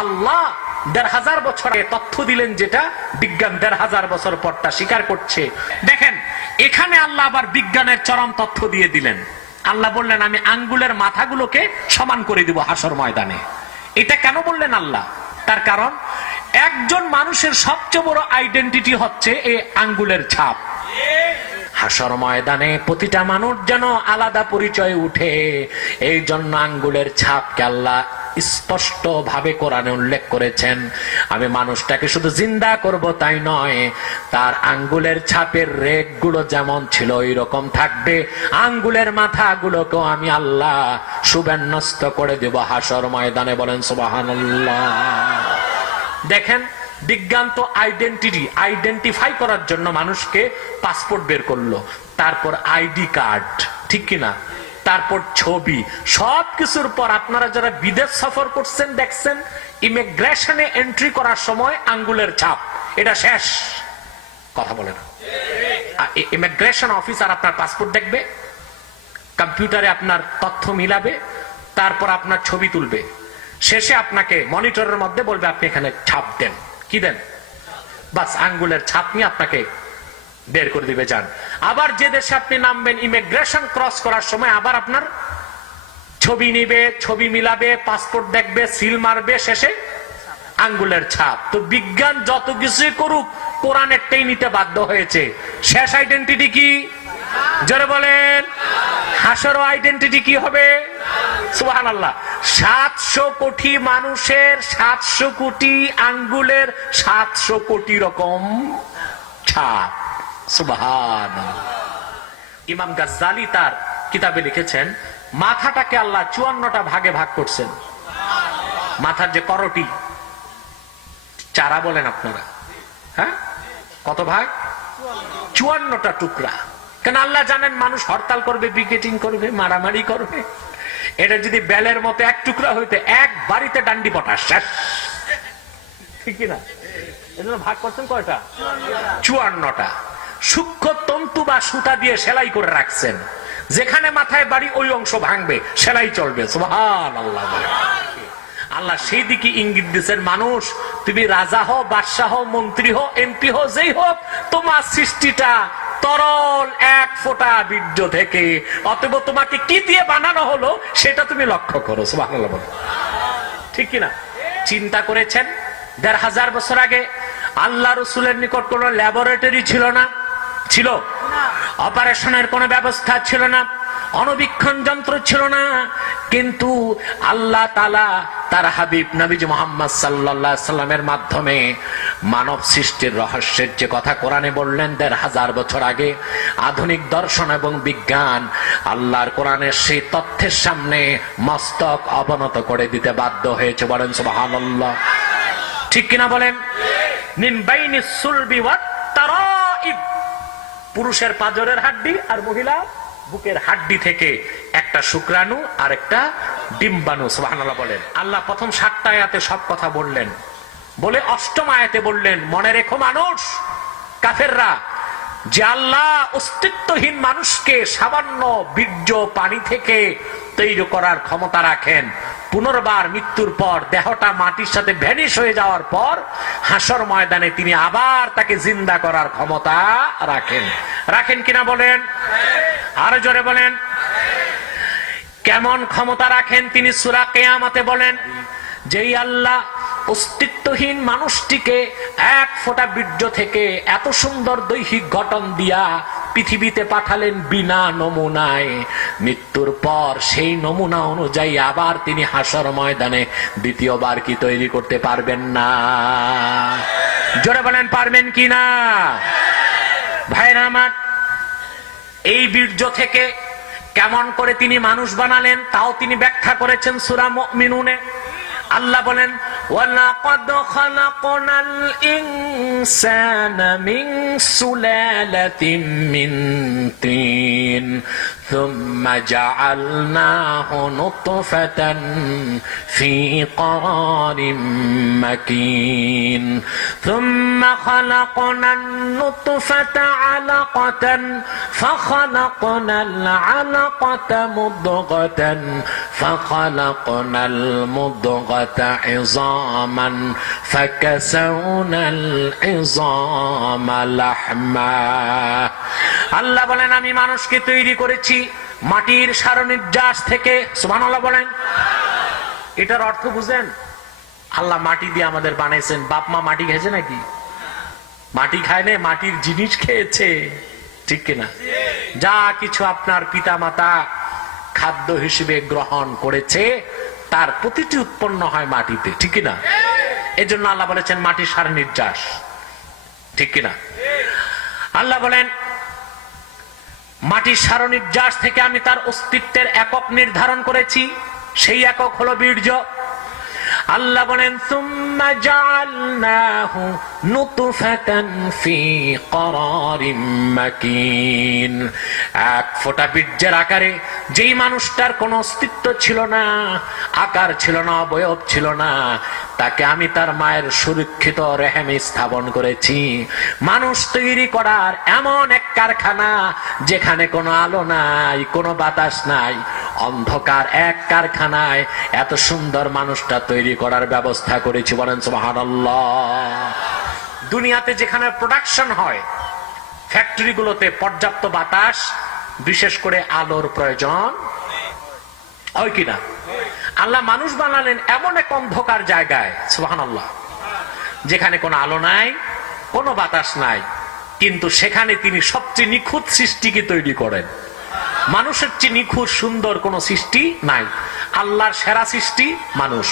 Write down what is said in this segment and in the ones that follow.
আল্লাহ ১৫০০ বছর আগে তথ্য দিলেন, যেটা বিজ্ঞান ১৫০০ বছর পরটা স্বীকার করছে। দেখেন এখানে আল্লাহ আবার বিজ্ঞানের চরম তথ্য দিয়ে দিলেন। আল্লাহ বললেন আমি আঙ্গুলের মাথাগুলোকে সমান করে দিব হাসর ময়দানে। এটা কেন বললেন আল্লাহ? তার কারণ একজন মানুষের সবচেয়ে বড় আইডেন্টিটি হচ্ছে এই আঙ্গুলের ছাপ। হাসর ময়দানে প্রতিটা মানুষ যেন আলাদা পরিচয় উঠে, এই জন্য আঙ্গুলের ছাপকে আল্লাহ স্পষ্ট ভাবে কোরআনে উল্লেখ করেছেন। আমি মানুষটাকে শুধু জিন্দা করব তাই নয়, তার আঙ্গুলের ছাপের রেখ গুলো যেমন ছিল ওই রকম থাকবে, আঙ্গুলের মাথাগুলোকেও আমি আল্লাহ সুবিন্যস্ত করে দেব হাসর ময়দানে। বলেন সুবহানাল্লাহ। দেখেন বিজ্ঞান তো আইডেন্টিফাই করার জন্য মানুষকে পাসপোর্ট বের করলো, তারপর আইডি কার্ড, ঠিক কিনা, তারপর ছবি, সবকিছুর পর আপনারা যারা বিদেশ সফর করছেন দেখছেন ইমিগ্রেশনে এন্ট্রি করার সময় আঙ্গুলের ছাপ, এটা শেষ। কথা বলে না, ইমিগ্রেশন অফিসার আপনার পাসপোর্ট দেখবে, কম্পিউটারে আপনার তথ্য মিলাবে, তারপর আপনার ছবি তুলবে, শেষে আপনাকে মনিটরের মধ্যে বলবে আপনি এখানে ছাপ দেন। কি দেন? বাস আঙ্গুলের ছাপ নিয়ে আপনাকে বের করে দিবে, যান। আবার যে দেশে আপনি নামবেন ইমিগ্রেশন ক্রস করার সময় আবার আপনার ছবি নিবে, ছবি মিলাবে, পাসপোর্ট দেখবে, সিল মারবে, শেষে আঙ্গুলের ছাপ। তো বিজ্ঞান যত কিছুই করুক কোরআনেরটাই নিতে বাধ্য হয়েছে। শেষ আইডেন্টিটি কি? জোরে বলেন। হাসর আইডেন্টিটি কি হবে? সুবহানাল্লাহ। ৭০০ কোটি মানুষের ৭০০ কোটি আঙ্গুলের ৭০০ কোটি রকম ছাপ। সুবহানাল্লাহ। ইমাম গাজ্জালি তার কিতাবে লিখেছেন মাথাটাকে আল্লাহ ৫৪টা ভাগে ভাগ করছেন। মাথার যে করটি, চারা বলেন আপনারা, হ্যাঁ, কত ভাগ? ৫৪টা টুকরা। কেন? আল্লাহ জানেন মানুষ হরতাল করবে, পিকেটিং করবে, মারামারি করবে। এটা যদি বেলের মতো এক টুকরা হইতে এক বাড়িতে ডান্ডি পটাস শেষ, ঠিক না? এজন্য ভাগ করছেন কয়টা? ৫৪টা। সূক্ষ্ম তন্তু বা সুতা দিয়ে সেলাই করে রাখছেন, যেখানে মাথায় বাড়ি ওই অংশ ভাঙবে, সেলাই চলবে। সুবহানাল্লাহ। আল্লাহ সেই দিকে ইঙ্গিত দিচ্ছেন, মানুষ তুমি রাজা হও, বাদশাহ হও, মন্ত্রী হও, এমপি হও, যেই হোক, তোমার সৃষ্টিটা তরল এক ফোঁটা বীর্য থেকে, অতএব তোমাকে কি দিয়ে বানানো হলো সেটা তুমি লক্ষ্য করো। সুবহানাল্লাহ। ঠিক কিনা? চিন্তা করেছেন ১৫০০ বছর আগে আল্লাহ রসুলের নিকট কোন ল্যাবরেটরি ছিল না? ছিল। অপারেশনের কোন ব্যবস্থা ছিল না, অণুবীক্ষণ যন্ত্র ছিল না, কিন্তু আল্লাহ তাআলা তার হাবিব নবীজি মুহাম্মদ সাল্লাল্লাহু আলাইহি সাল্লামের মাধ্যমে মানব সৃষ্টির রহস্যের যে কথা কোরআনে বললেন ১৫০০ বছর আগে, আধুনিক দর্শন এবং বিজ্ঞান আল্লাহর কোরআনের সেই তথ্যের সামনে মস্তক অবনত করে দিতে বাধ্য হয়েছে। বলেন সুবহানাল্লাহ। ঠিক কিনা বলেন? মিন বাইনিস সুলবি ওয়াত তারাইব, পুরুষের পাঁজরের হাড্ডি আর মহিলা বুকের হাড্ডি থেকে একটা শুক্রাণু আর একটা ডিম্বাণু। সুবহানাল্লাহ বলেন। আল্লাহ প্রথম ৭টা আয়াতে সব কথা বললেন, বলে ৮ম আয়াতে বললেন মনে রেখো মানুষ, কাফেররা, যে আল্লাহ অস্তিত্বহীন মানুষকে সামান্য বীর্য পানি থেকে তৈরি করার ক্ষমতা রাখেন, পুনর্বার মৃত্যুর পর দেহটা মাটির সাথে ভ্যানিশ হয়ে যাওয়ার পর হাসর ময়দানে তিনি আবার তাকে জিন্দা করার ক্ষমতা রাখেন। রাখেন কিনা বলেন? আরো জোরে বলেন। কেমন ক্ষমতা রাখেন তিনি সূরা কিয়ামতে বলেন, যেই আল্লাহ অস্তিত্বহীন মানুষটিকে এক ফোঁটা বীর্য থেকে এত সুন্দর দৈহিক গঠন দিয়া পৃথিবীতে পাঠালেন বিনা নমুনায়, মৃত্যুর পর সেই নমুনা অনুযায়ী আবার তিনি হাসর ময়দানে দ্বিতীয়বার কি তৈরি করতে পারবেন না? জোরে বলেন, পারবেন কি না? ভাইরা আমার, এই বীর্য থেকে কেমন করে তিনি মানুষ বানালেন তাও তিনি ব্যাখ্যা করেছেন সূরা মুমিনুনে। আল্লাহ বলেন, ওয়ালাকাদ খালাকনাল ইনসানা মিন সুলালাতিন মিন তিন ثم جعلناه نطفة في قرار مكين ثم خلقنا النطفة علقة فخلقنا العلقة مضغة فخلقنا المضغة عظاما فكسونا العظام لحما আল্লাহ বলেন আমি মানুষকে তৈরি করেছি মাটির সারনির্যাস থেকে। সুবহানাল্লাহ বলেন। এটার অর্থ বুঝেন? আল্লাহ মাটি দিয়ে আমাদের বানাইছেন। বাপ মা মাটি খেয়েছে নাকি? মাটি খায় না, মাটির জিনিস খেয়েছে, ঠিক কিনা? যা কিছু আপনার পিতা মাতা খাদ্য হিসেবে গ্রহণ করেছে তার প্রতিটি উৎপন্ন হয় মাটিতে, ঠিক কিনা? এই জন্য আল্লাহ বলেছেন মাটির সারনির্যাস, ঠিক কিনা? আল্লাহ বলেন মাটির সারনির্যাস থেকে আমি তার অস্তিত্বের একক নির্ধারণ করেছি, সেই একক হলো বীর্য। আল্লাহ বলেন সুম্মা জাআলনাহু নুতফাতান ফি করারিম মাকিন। এক ফোঁটা বীর্যের আকারে যেই মানুষটার কোনো অস্তিত্ব ছিল না, আকার ছিল না, অবয়ব ছিল না, তাকে আমি তার মায়ের সুরক্ষিত রেহেমে স্থাপন করেছি। মানুষ তৈরি করার এমন এক কারখানা যেখানে কোনো আলো নাই, কোনো বাতাস নাই, অন্ধকার এক কারখানায় এত সুন্দর মানুষটা তৈরি করার ব্যবস্থা করেছি। বলেন সুবহানাল্লাহ। দুনিয়াতে যেখানে প্রোডাকশন হয়, ফ্যাক্টরিগুলোতে পর্যাপ্ত বাতাস, বিশেষ করে আলোর প্রয়োজন হয় কিনা? আল্লাহ মানুষ বানালেন এমন এক অন্ধকার জায়গায়, সুবহানাল্লাহ, যেখানে কোনো আলো নাই, কোনো বাতাস নাই, কিন্তু সেখানে তিনি সবচেয়ে নিখুঁত সৃষ্টিকে তৈরি করেন। মানুষের চেয়ে নিখুঁত সুন্দর কোন সৃষ্টি নাই। আল্লাহর সেরা সৃষ্টি মানুষ,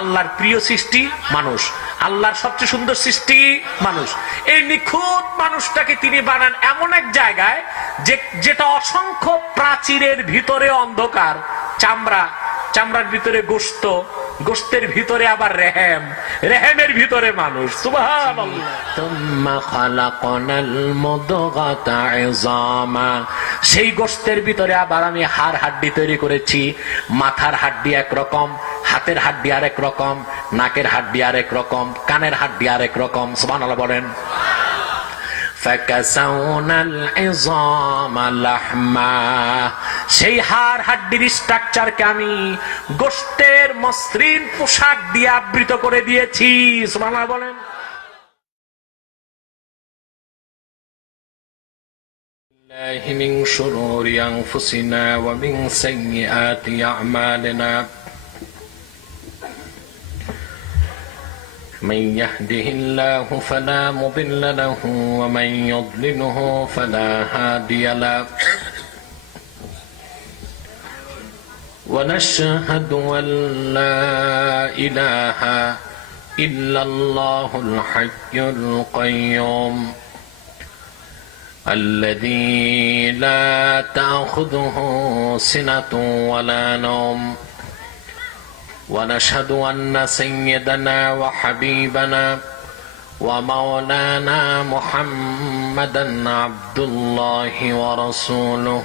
আল্লাহর প্রিয় সৃষ্টি মানুষ, আল্লাহর সবচেয়ে সুন্দর সৃষ্টি মানুষ। এই নিখুঁত মানুষটাকে তিনি বানান এমন এক জায়গায় যেটা অসংখ্য প্রাচীরের ভিতরে অন্ধকার, চামড়া, চামড়ার ভিতরে গোশত, গোশতের ভিতরে আবার রেহেম, রেহেমের ভিতরে মানুষ। সুবহানাল্লাহ। তুম্মা খালাকনাল মুদগাতা ইযামা, সেই গোশতের ভিতরে আবার আমি হাড় হাড্ডি তৈরি করেছি। মাথার হাড্ডি এক রকম, হাতের হাড্ডি আরেক রকম, নাকের হাড্ডি আরেক রকম, কানের হাড্ডি আরেক রকম। সুবহানাল্লাহ বলেন। ফাকাসাউনাল ইযামা লাহমা, সেই হাড় হাড্ডির স্ট্রাকচারকে আমি গোশতের মসৃণ পোশাক দিয়ে আবৃত করে দিয়েছি। সুবহানাল্লাহ বলেন। মিন শুরুরি আনফুসিনা ওয়া মিন সাইয়্যাতি আ'মালিনা من يهده الله فلا مضل له ومن يضلله فلا هادي له ونشهد أن لا إله إلا الله الحي القيوم الذي لا تأخذه سنة ولا نوم ونشهد أن سيدنا وحبيبنا ومولانا محمدا عبد الله ورسوله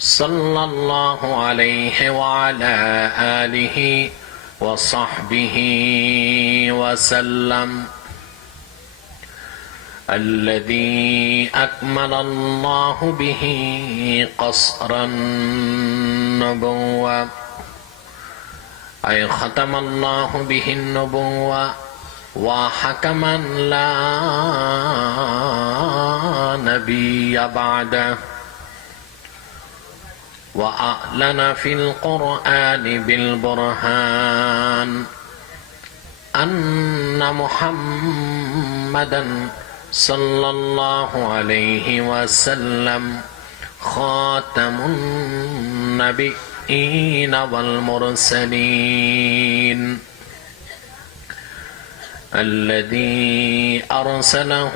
صلى الله عليه وعلى آله وصحبه وسلم الذي أكمل الله به قصر النبوة، أي ختم الله به النبوة وحكما لا نبي بعده، وأعلن في القرآن بالبرهان أن محمدا صلى الله عليه وسلم خاتم النبيين والمرسلين الذي أرسله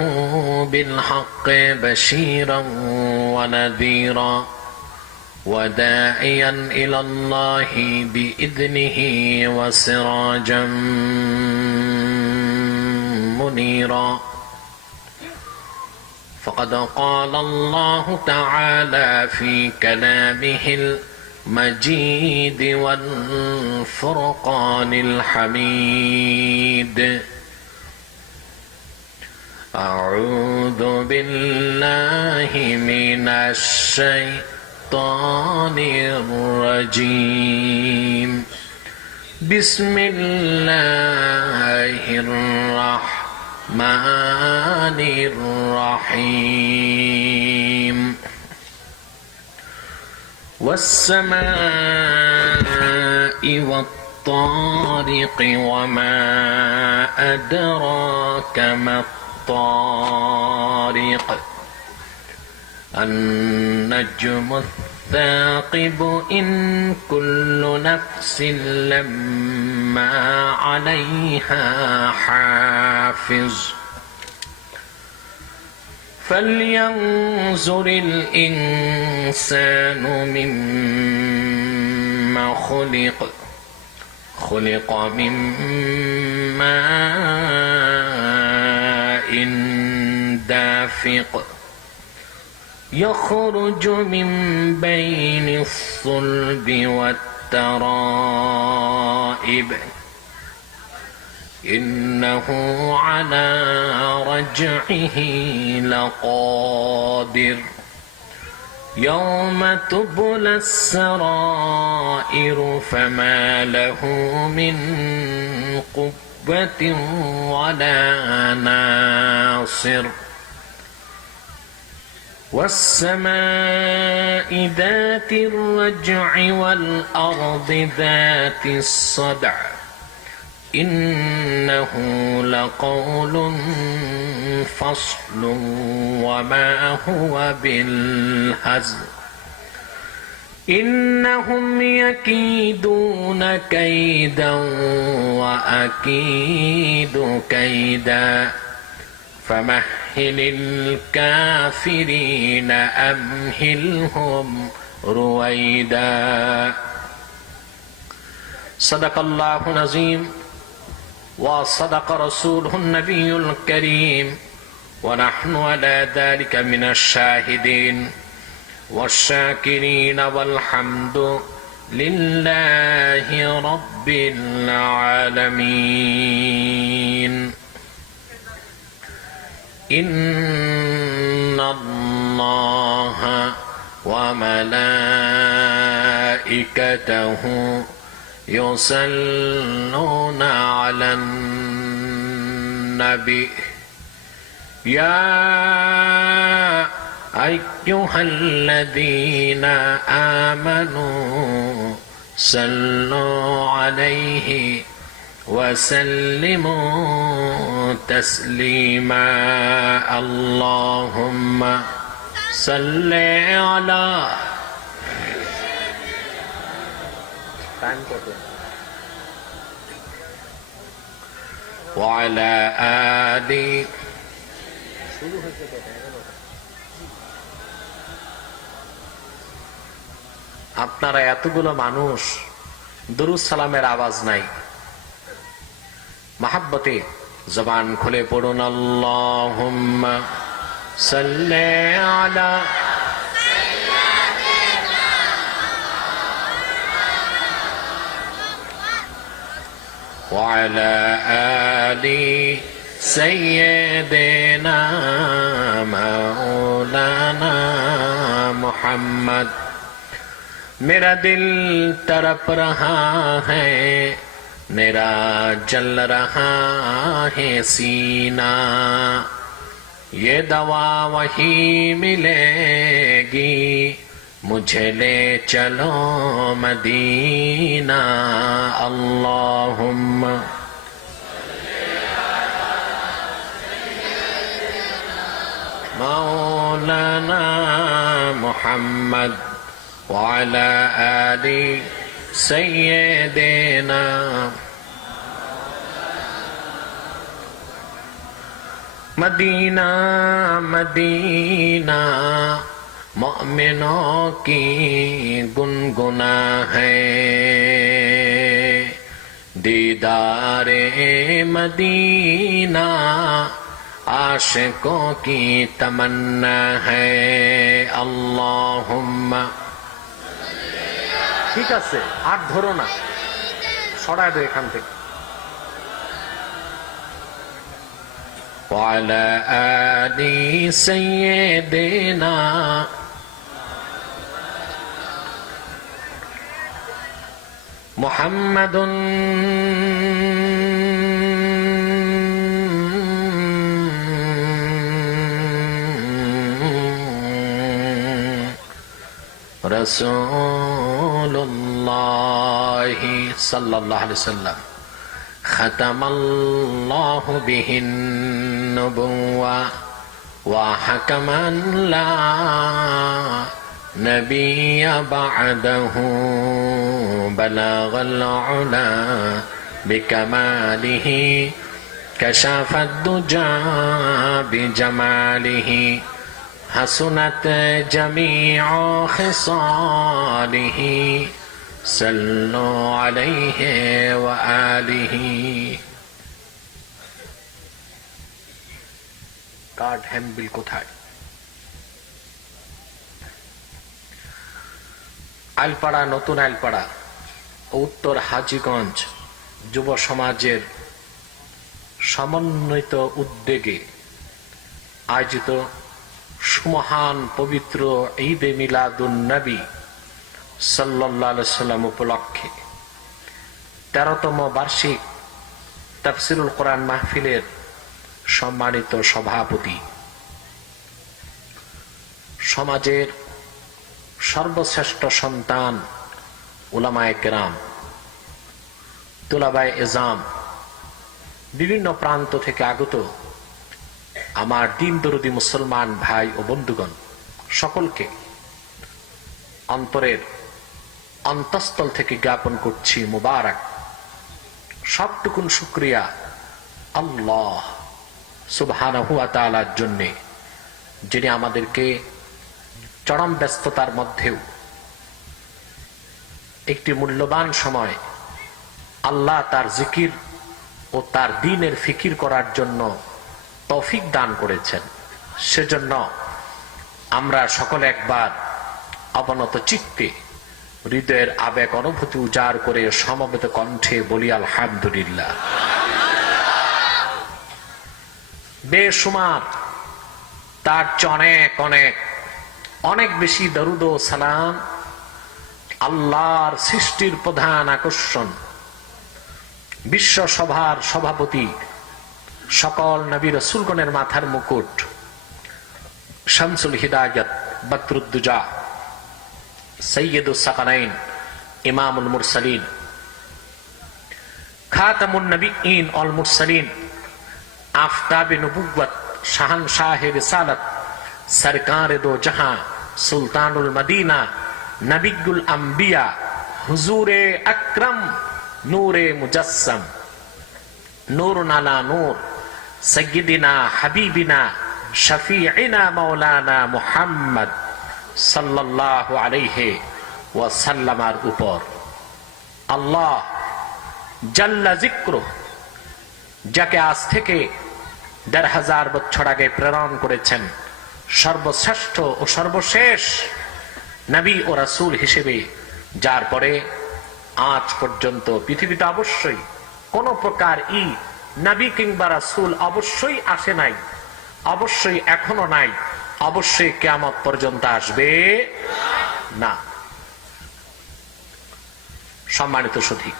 بالحق بشيرا ونذيرا وداعيا إلى الله بإذنه وسراجا منيرا. فقد قال الله تعالى في كلامه المجيد والفرقان الحميد: أعوذ بالله من الشيطان الشيطان الرجيم بسم الله الرحمن الرحيم والسماء والطارق وما أدراك ما الطارق النجم الثاقب إن كل نفس لما عليها حافظ فلينظر الإنسان مما خلق من ماء دافق يخرج من بين الصلب والترائب إنه على رجعه لقادر يوم تبلى السرائر فما له من قوة ولا ناصر والسماء ذات الرجع والأرض ذات الصدع إنه لقول فصل وما هو بالهزل إنهم يكيدون كيدا وأكيد كيدا فمهل الكافرين أمهلهم رويدا صدق الله العظيم وصدق رسوله النبي الكريم ونحن على ذلك من الشاهدين والشاكرين والحمد لله رب العالمين إن الله وملائكته يصلون على النبي يا أيها الذين آمنوا صلوا عليه وسلموا تسليما اللهم صل على وعلى آل আপনারা এতগুলো মানুষ দুরূদ সালামের আওয়াজ নাই মহব্বতে জবান খুলে পড়ুন আল্লাহুম্মা সাল্লি আলা وعلى آل سيدنا مولانا محمد मेरा दिल तड़प रहा है मेरा जल रहा है सीना ये दवा वही मिलेगी मुझे ले चलो मदीना अल्लाहुम्मा मौलाना मुहम्मद وعلى آل سيدنا मदीना मदीना मोमिनों की गुनगुना है दीदारे मदीना आशिकों की तमन्ना है अल्लाहुम्मा ঠিক আছে আর ধরো না সরায় দাও এখান থেকে وعلى آل سيدنا মুহাম্মাদুন রাসূলুল্লাহ সাল্লাল্লাহু আলাইহি ওয়াসাল্লাম খাতামাল্লাহু বিহিন নবুওয়া ওয়া হাকামান লা নবিয়্যা বা'দাহু বালাগাল উলা বিকামালিহি কাশাফাদ দুজা বিজামালিহি হাসুনাত জামিউ খিসালিহি সাল্লু আলাইহি ওয়া আলিহি। কার্ড হ্যান্ডবিল কোথায়? আইলপাড়া, নতুন আইলপাড়া, উত্তর হাজীগঞ্জ যুব সমাজের সমন্বিত উদ্যোগে আয়োজিত সুমহান পবিত্র ঈদে মিলাদুন নবী সাল্লাল্লাহু আলাইহি সাল্লাম উপলক্ষে 13তম বার্ষিক তাফসীরুল কোরআন মাহফিলের সম্মানিত সভাপতি, সমাজের সর্বশ্রেষ্ঠ সন্তান উলামায়ে কেরাম, তুলাবায়ে ইজাম, বিভিন্ন প্রান্ত থেকে আগত আমার দিন দরদি মুসলমান ভাই ও বন্ধুগণ, সকলকে অন্তরের অন্তঃস্থল থেকে জ্ঞাপন করছি মুবারক। সবটুকুন শুকরিয়া আল্লাহ সুবহানাহু ওয়া তাআলার জন্যে, যিনি আমাদেরকে চরম ব্যস্ততার মধ্যেও একটি মূল্যবান সময় আল্লাহ তার জিকির ও তার দ্বীনের ফিকির করার জন্য তৌফিক দান করেছেন। সেজন্য আমরা সকলে একবার অবনত চিত্তে হৃদয়ের আবেগ অনুভূতি উজাড় করে সমবেত কণ্ঠে বলি আলহামদুলিল্লাহ। বেশুমার তার চেয়ে অনেক অনেক অনেক বেশি দরুদ ও সালাম আল্লাহর সৃষ্টির প্রধান আকর্ষণ, বিশ্ব সভার সভাপতি, সকল নবী রাসূলগণের মাথার মুকুট, শামসুল হিদায়াত, বদরুদ্দুজা, সৈয়দুস সাকালাইন, ইমামুল মুরসালিন, খাতামুন নবিয়্যিন ওয়াল মুরসালিন, আফতাবে নবুওয়াত, শাহনশাহে রিসালাত, সরকারে দো জাহাঁ, সুলতানুল মদিনা, নবিয়ুল আম্বিয়া, হুজুরে আকরম, নূরে মুজাসসাম, নূরুন আলা নূর, সাইয়্যিদিনা হাবিবিনা শফিঈনা মাওলানা মুহাম্মদ সাল্লাল্লাহু আলাইহি ওয়াসাল্লামের উপর আল্লাহ জাল্লা যিকরুহু, যাকে আজ থেকে ১৫০০ বছর আগে প্রেরণ করেছেন সর্বশ্রেষ্ঠ ও সর্বশেষ নবী ও রাসূল হিসেবে, যার পরে আজ পর্যন্ত পৃথিবীতে অবশ্যই কোন প্রকার নবী কিংবা রাসূল অবশ্যই আসে নাই, অবশ্যই এখনো নাই, অবশ্যই কিয়ামত পর্যন্ত আসবে না। সম্মানিত সুধী,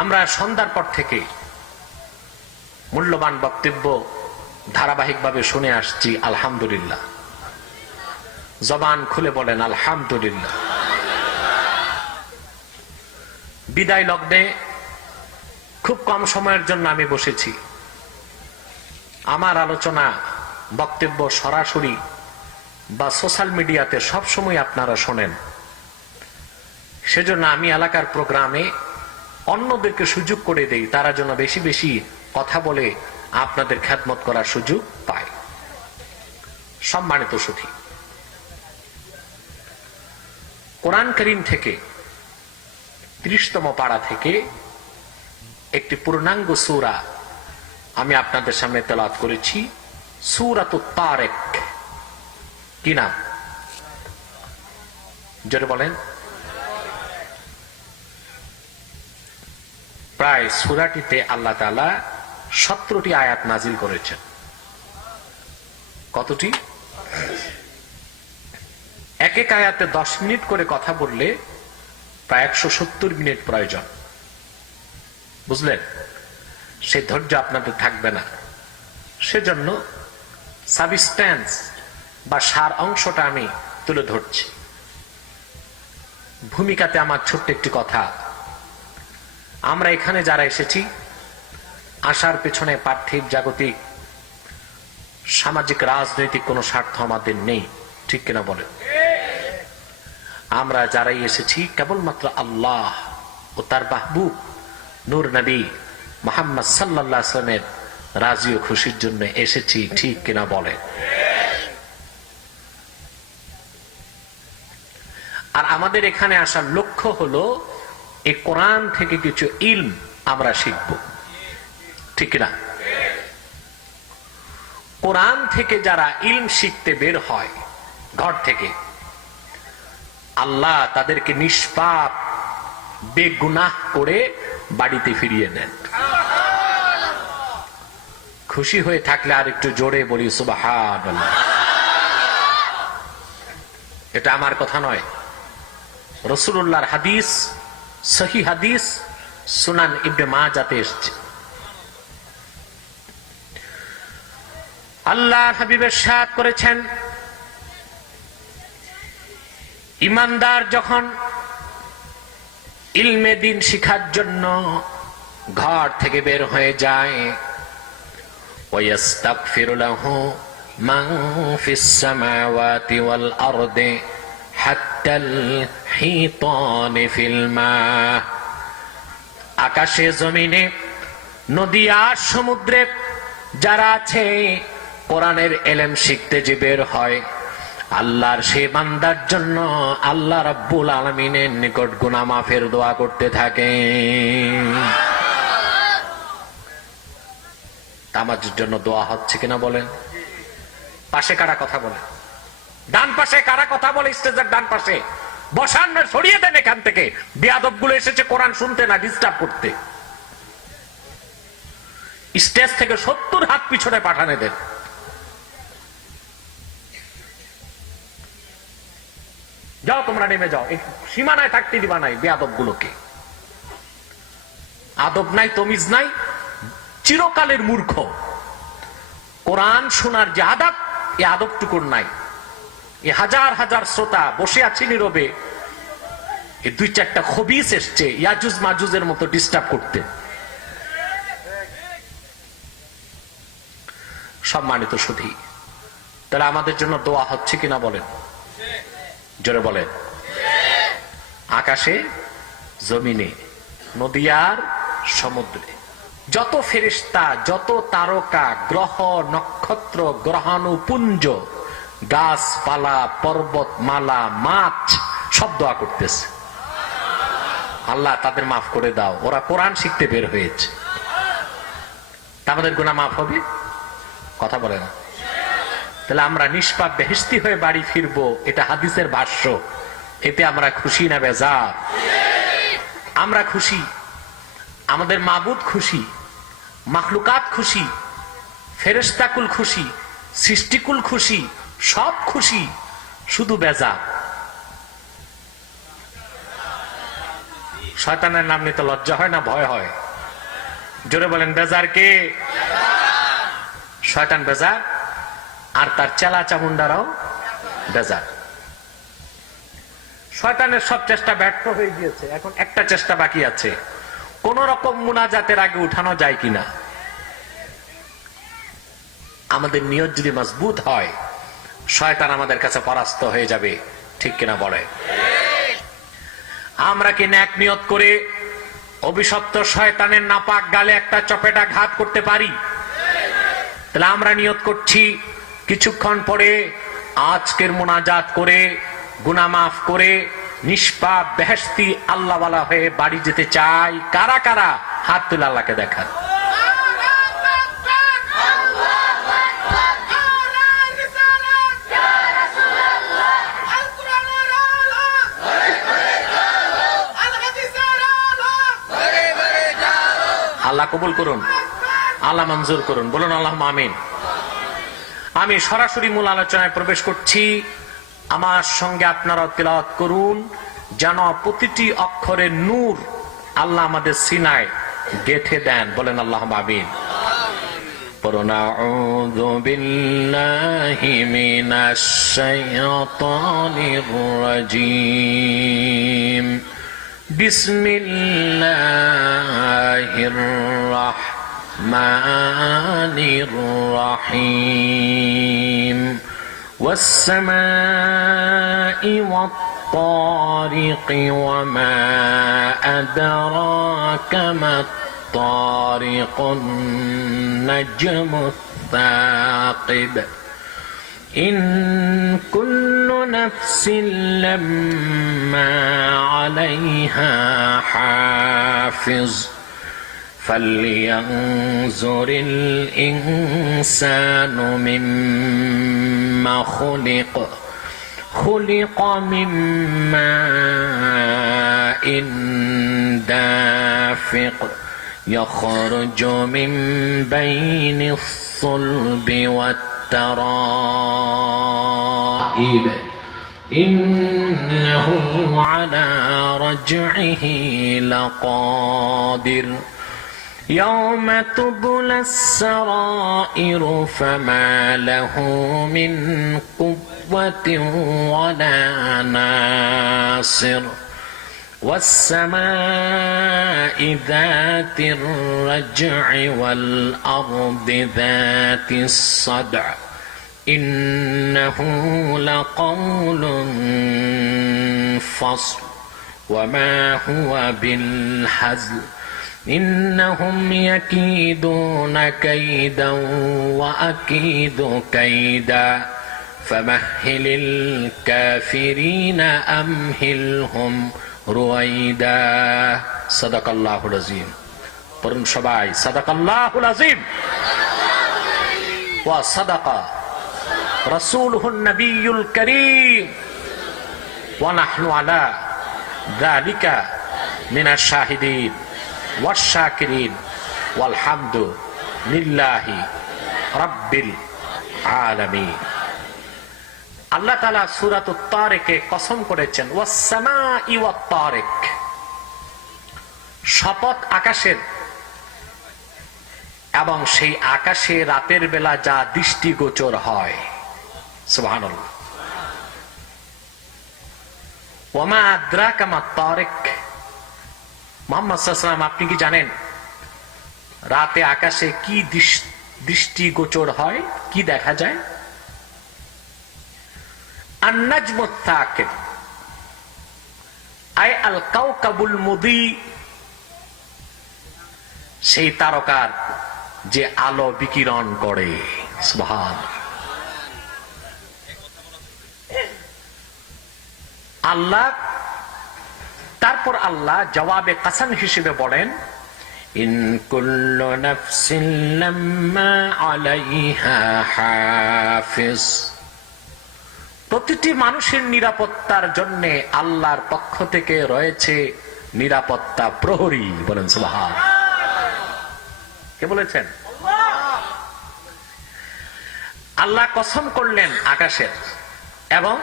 আমরা সন্ধ্যার পর থেকে মূল্যবান বক্তব্য ধারাবাহিকভাবে শুনে আসছি। আলহামদুলিল্লাহ, জবান খুলে বলেন আলহামদুলিল্লাহ। বিদায় লগ্নে খুব কম সময়ের জন্য আমি বসেছি। আমার আলোচনা বক্তব্য সরাসরি বা সোশ্যাল মিডিয়াতে সবসময় আপনারা শোনেন, সেজন্য আমি এলাকার প্রোগ্রামে অন্যদেরকে সুযোগ করে দেই, তারা যেন বেশি বেশি কথা বলে আপনাদের খেদমত করার সুযোগ পায়। সম্মানিত সুধী, কোরআন কারীম থেকে ৩০তম পারা থেকে একটি পূর্ণাঙ্গ সূরা আমি আপনাদের সামনে তেলাওয়াত করেছি। সূরাতুত তারিক। কি নাম? জোরে বলেন। প্রায় সূরাটিতে আল্লাহ তাআলা 17টি আয়াত নাজিল করেছেন। কতটি? এক এক আয়াতে 10 মিনিট করে কথা বললে প্রায় 170 মিনিট প্রয়োজন, বুঝলেন? সেই ধৈর্য আপনাদের থাকবে না। সেজন্য সাবস্ট্যান্স বা সার অংশটা আমি তুলে ধরছি। ভূমিকাতে আমার ছোট্ট একটি কথা, আমরা এখানে যারা এসেছি, আসার পেছনে পার্থিব জাগতিক সামাজিক রাজনৈতিক কোনো স্বার্থ আমাদের নেই, ঠিক কিনা বলেন? আমরা যারাই এসেছি কেবলমাত্র আল্লাহ ও তার মাহবুব নূর নবী মুহাম্মদ সাল্লাল্লাহু আলাইহি ওয়াসাল্লামের রাজি ও খুশির জন্য এসেছি, ঠিক কিনা বলেন? আর আমাদের এখানে আসার লক্ষ্য হলো এই কোরআন থেকে কিছু ইলম আমরা শিখব, ঠিক কিনা? কোরআন থেকে যারা ইলম শিখতে বের হয় ঘর থেকে, আল্লাহ তাদেরকে নিষ্পাপ বেগুনাহ করে বাড়িতে ফিরিয়ে নেন। খুশি হয়ে থাকলে আর একটু জোরে বলি সুবহানাল্লাহ। এটা আমার কথা নয়, রাসূলুল্লাহর হাদিস, সহিহ হাদিস, সুনান ইবনে মাজাতে এসেছে। আল্লাহ হাবিব ইরশাদ করেছেন, ইমানদার যখন ইলমে দ্বীন শিখার জন্য ঘর থেকে বের হয়ে যায়, ওয়াস্তাগফিরু লাহু মান ফিস সামাওয়াতি ওয়াল আরদি হাত্তাল হিতান ফিল মা, আকাশে জমিনে নদী আর সমুদ্রে যারা আছে কোরআনের ইলম শিখতে যে বের হয়, আল্লাহর সেই বান্দার জন্য আল্লাহ রাব্বুল আলামিনের নিকট গুনাহ মাফের দোয়া করতে থাকে। তামাজের জন্য দোয়া হচ্ছে কিনা বলেন? পাশে কারা কথা বলে? ডান পাশে কারা কথা বলে? স্টেজের ডান পাশে বসান না, সরিয়ে দেন এখান থেকে। বেয়াদব গুলো এসেছে কোরআন শুনতে না, ডিস্টার্ব করতে। স্টেজ থেকে 70 হাত পিছনে পাঠানে দেন। যাও তোমরা নেমে যাও, সীমানায় থাকতে দিবা নাই বেয়াদব গুলোকে। আদব নাই, তমিজ নাই, চিরকালের মূর্খ। কোরআন শোনার যে আদব, এই আদবটুকুর নাই। এই হাজার হাজার শ্রোতা বসে আছে নীরবে, এই 2-4টা খবিস এসছে ইয়াজুজ মাজুজের মতো ডিস্টার্ব করতে। সম্মানিত সুধী, তাহলে আমাদের জন্য দোয়া হচ্ছে কিনা বলেন? জোরে বলেন। আকাশে জমিনে নদী আর সমুদ্রে যত ফেরেশতা, যত তারকা, গ্রহ নক্ষত্র, গ্রহাণুপুঞ্জ, গাছপালা, পর্বতমালা, মাছ সব দোয়া করতেছে, আল্লাহ তাদের মাফ করে দাও, ওরা কোরআন শিখতে বের হয়েছে। আমাদের গুনাহ মাফ হবে? কথা বলে না। তাহলে আমরা নিষ্পাপ বেহেশতি হয়ে বাড়ি ফিরবো, এটা হাদিসের ভাষ্য। এতে আমরা খুশি না বেজার? আমরা খুশি, আমাদের মাবুদ খুশি, মাখলুকাত খুশি, ফেরেশতাকুল খুশি, সৃষ্টিকুল খুশি, সব খুশি, শুধু বেজার। শয়তানের নাম নিতে লজ্জা হয় না ভয় হয়? জোরে বলেন, বেজার কে? শয়তান বেজার, আর তার চেলা চামুন্ডারাও বেজার। শয়তানের সব চেষ্টা ব্যর্থ হয়ে গিয়েছে, এখন একটা চেষ্টা বাকি আছে, কোন রকম মুনাজাতের আগে উঠানো যায় কিনা। আমাদের নিয়ত যদি মজবুত হয়, শয়তান আমাদের কাছে পরাস্ত হয়ে যাবে, ঠিক কিনা বলে? আমরা কি নেক নিয়ত করে অভিশপ্ত শয়তানের নাপাক গালে একটা চপেটা ঘাত করতে পারি? তাহলে আমরা নিয়ত করছি, কিছুক্ষণ পরে আজকের মুনাজাত করে গুনাহ মাফ করে নিষ্পাপ বেহেশতি আল্লাহওয়ালা হয়ে বাড়ি যেতে চাই। কারা কারা হাত তুলে আল্লাহকে দেখান। আল্লাহ কবুল করুন, আল্লাহ মঞ্জুর করুন, বলুন আল্লাহ আমিন। আমি সরাসরি মূল আলোচনায় প্রবেশ করছি। আমার সঙ্গে আপনারা তিলাওয়াত করুন যেন প্রতিটি অক্ষরে নূর আল্লাহ আমাদের সিনায় গেঁথে দেন। বলেন আল্লাহুম্মা আমিন। আউযু বিল্লাহি মিনাশ শাইতানির রাজীম। বিসমিল্লাহির রাহমানির রাহিম। والسماء والطارق وما أدراك ما الطارق النجم الثاقب إن كل نفس لما عليها حافظ فلينظر الإنسان مما خلق من ماء دافق يخرج من بين الصلب والترائب إنه على رجعه لقادر يوم تبلى السرائر فما له من قوة ولا ناصر والسماء ذات الرجع والأرض ذات الصدع إنه لقول فصل وما هو بالحزن إنهم يكيدون كيدا وأكيد كيدا فمهل الكافرين أمهلهم رويدا صدق الله العظيم পড়ুন সবাই সাদাকাল্লাহুল আযীম ওয়া সাদাকা রাসূলুহুন নবিয়্যুল কারীম ওয়া নাহনু আলা যালিকা মিনাশ শাহিদিন ওয়াশ-শাকিরিন ওয়াল হামদু লিল্লাহি রাব্বিল আলামিন। আল্লাহ তাআলা সূরাতুত তারিকে কসম করেছেন ওয়াস-সামাই ওয়াত-তারিক, শপথ আকাশের এবং সেই আকাশে রাতের বেলা যা দৃষ্টিগোচর হয়। সুবহানাল্লাহ। ওয়ামা আদরাকা মাত-তারিক, মুহাম্মদ সাল্লাল্লাহু আলাইহি ওয়াসাল্লাম আপনি কি জানেন রাতে আকাশে কি দৃষ্টিগোচর হয়, কি দেখা যায়? আন-নাজমুত তাকিব আই আল কাওকাবুল মুদি, সেই তারকার যে আলো বিকিরণ করে। সুবহানাল্লাহ। আল্লাহ তারপর আল্লাহ জবাবে কাসাম হিসেবে বলেন ইন কুল্লু নাফসিন লাম্মা আলাইহা হাফিজ, প্রতিটি মানুষের নিরাপত্তার জন্য আল্লাহর পক্ষ থেকে রয়েছে নিরাপত্তা প্রহরী। বলেন সুবহানাল্লাহ। কে বলেছেন? আল্লাহ কসম করলেন আকাশের এবং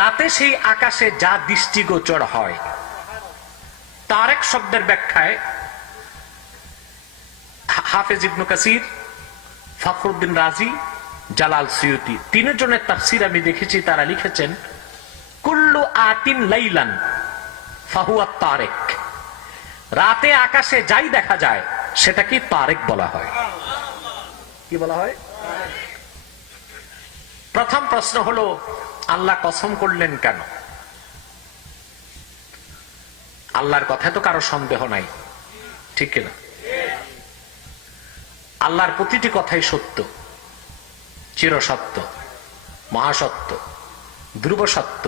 রাতে সেই আকাশে যা দৃষ্টিগোচর হয়। তারেক শব্দের ব্যাখ্যায় হাফেজ ইবনে কাসির, ফখরুদ্দিন রাজি, জালাল সুয়ুতি তিনজনের তাফসীর আমি দেখেছি, তারা লিখেছেন কুল্লু আতিন লাইলান ফাহুয়া তারেক, রাতে আকাশে যাই দেখা যায় সেটাকে তারেক বলা হয়। কি বলা হয়? প্রথম প্রশ্ন হলো আল্লাহ কসম করলেন কেন? আল্লাহর কথায় তো কারো সন্দেহ নাই, ঠিক কিনা? আল্লাহর প্রতিটি কথাই সত্য, চিরসত্য, মহাসত্য, ধ্রুব সত্য,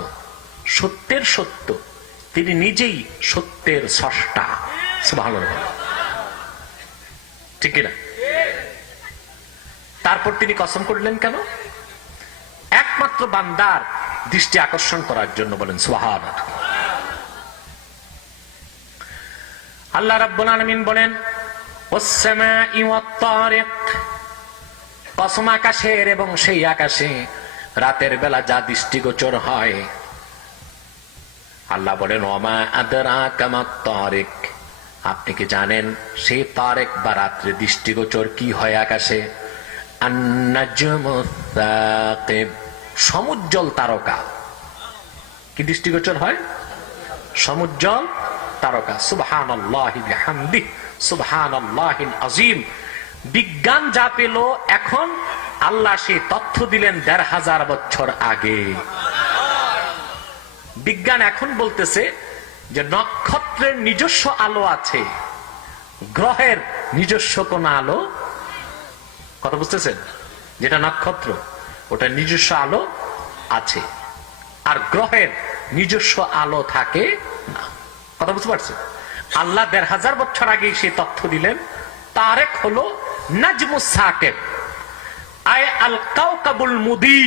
সত্যের সত্য। তিনি নিজেই সত্যের স্রষ্টা। সুবহানাল্লাহ, ঠিক কিনা? তারপর তিনি কসম করলেন কেন? একমাত্র বান্দার দৃষ্টি আকর্ষণ করার জন্য। বলেন সুবহানাল্লাহ। আল্লাহ রাব্বুল আলামিন বলেন ওয়াস-সামাই ওয়াত-তারিক, কসম আকাশের এবং সেই আকাশে রাতের বেলা যা দৃষ্টিগোচর হয়। আল্লাহ বলেন ওমা আদরাকা মাত তারিক, আপনি কি জানেন সেই তারেক বা রাত্রে দৃষ্টিগোচর কি হয় আকাশে? আন-নাজমুস সাকিব, সমুজ্জ্বল তারকা। কি দৃষ্টিগোচর হয়? সমুজ্জ্বল তারকা। সুবহানাল্লাহি বিহামদিহি সুবহানাল্লাহিল আযীম। বিজ্ঞান যা পেল এখন, আল্লাহ সেই তথ্য দিলেন ১৫০০ বছর আগে। বিজ্ঞান এখন বলতেছে যে নক্ষত্রের নিজস্ব আলো আছে, গ্রহের নিজস্ব কোন আলো, কথা বুঝতেছেন? যেটা নক্ষত্র ওটা নিজস্ব আলো আছে, আর গ্রহের নিজস্ব আলো থাকে না। কথা বুঝতে পারছেন? আল্লাহ ১৫০০ বছর আগে সেই তথ্য দিলেন। তারেক হলো নাজমুস সাকিব, আয় আল কাওকাবুল মুদি,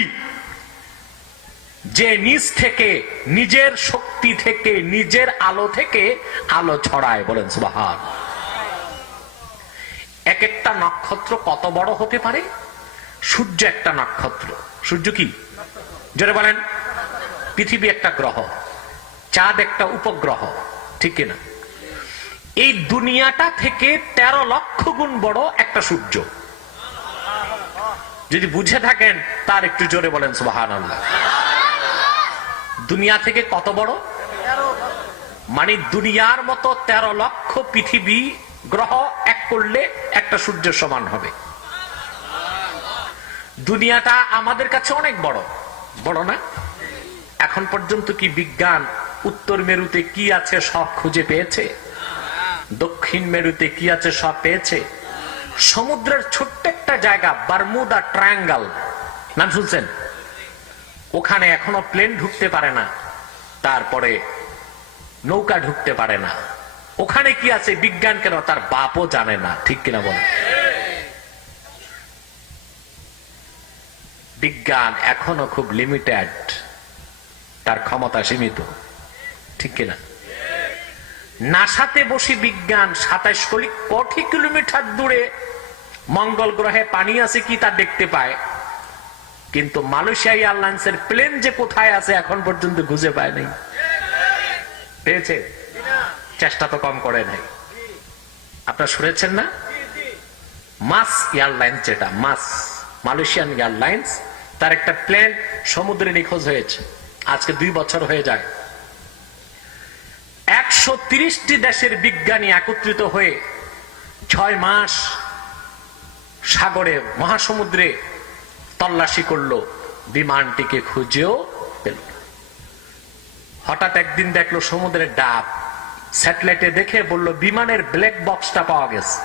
যে নিজ থেকে, নিজের শক্তি থেকে, নিজের আলো থেকে আলো ছড়ায়। বলেন সুবহান। এক একটা নক্ষত্র কত বড় হতে পারে? সূর্য একটা নক্ষত্র। সূর্য কি? জোরে বলেন। পৃথিবী একটা গ্রহ, চাঁদ একটা উপগ্রহ, ঠিক কিনা? এই দুনিয়াটা থেকে ১৩ লক্ষ গুণ বড় একটা সূর্য। যদি বুঝে থাকেন তার একটু জোরে বলেন সুবহানাল্লাহ। দুনিয়া থেকে কত বড়? মানে দুনিয়ার মতো ১৩ লক্ষ পৃথিবী গ্রহ এক করলে একটা সূর্যের সমান হবে। দুনিয়াটা আমাদের কাছে অনেক বড়, বড় না? এখন পর্যন্ত কি বিজ্ঞান উত্তর মেরুতে কি আছে সব খুঁজে পেয়েছে? দক্ষিণ মেরুতে কি আছে সব পেয়েছে? সমুদ্রের ছোট্ট একটা জায়গা বারমুদা ট্রায়াঙ্গল, নাম শুনছেন? ওখানে এখনো প্লেন ঢুকতে পারে না, তারপরে নৌকা ঢুকতে পারে না। ওখানে কি আছে বিজ্ঞান কেন তার বাপও জানে না, ঠিক কিনা বলেন? বিজ্ঞান এখনো খুব লিমিটেড, তার ক্ষমতা সীমিত, ঠিক কিনা? নাসাতে বসে বিজ্ঞান ২৭ কোটি কিলোমিটার দূরে মঙ্গল গ্রহে পানি আছে কি তা দেখতে পায়, কিন্তু মালয়েশিয়া এয়ারলাইন্সের প্লেন যে কোথায় আছে এখন পর্যন্ত খুঁজে পায় নাই। পেয়েছে? চেষ্টা তো কম করে নাই। আপনারা শুনেছেন না? মাস এয়ারলাইন্স, যেটা মাস মালয়েশিয়ান এয়ারলাইন্স, তার একটা প্লেন সমুদ্রে নিখোঁজ হয়েছে। আজকে ২ বছর হয়ে যায়। ১৩০টি দেশের বিজ্ঞানী একত্রিত হয়ে ৬ মাস সাগরে, মহাসমুদ্রে তল্লাশি করলো, বিমানটিকে খুঁজেও পেল। হঠাৎ একদিন দেখলো সমুদ্রের ডাব, স্যাটেলাইটে দেখে বলল বিমানের ব্ল্যাক বক্সটা পাওয়া গেছে।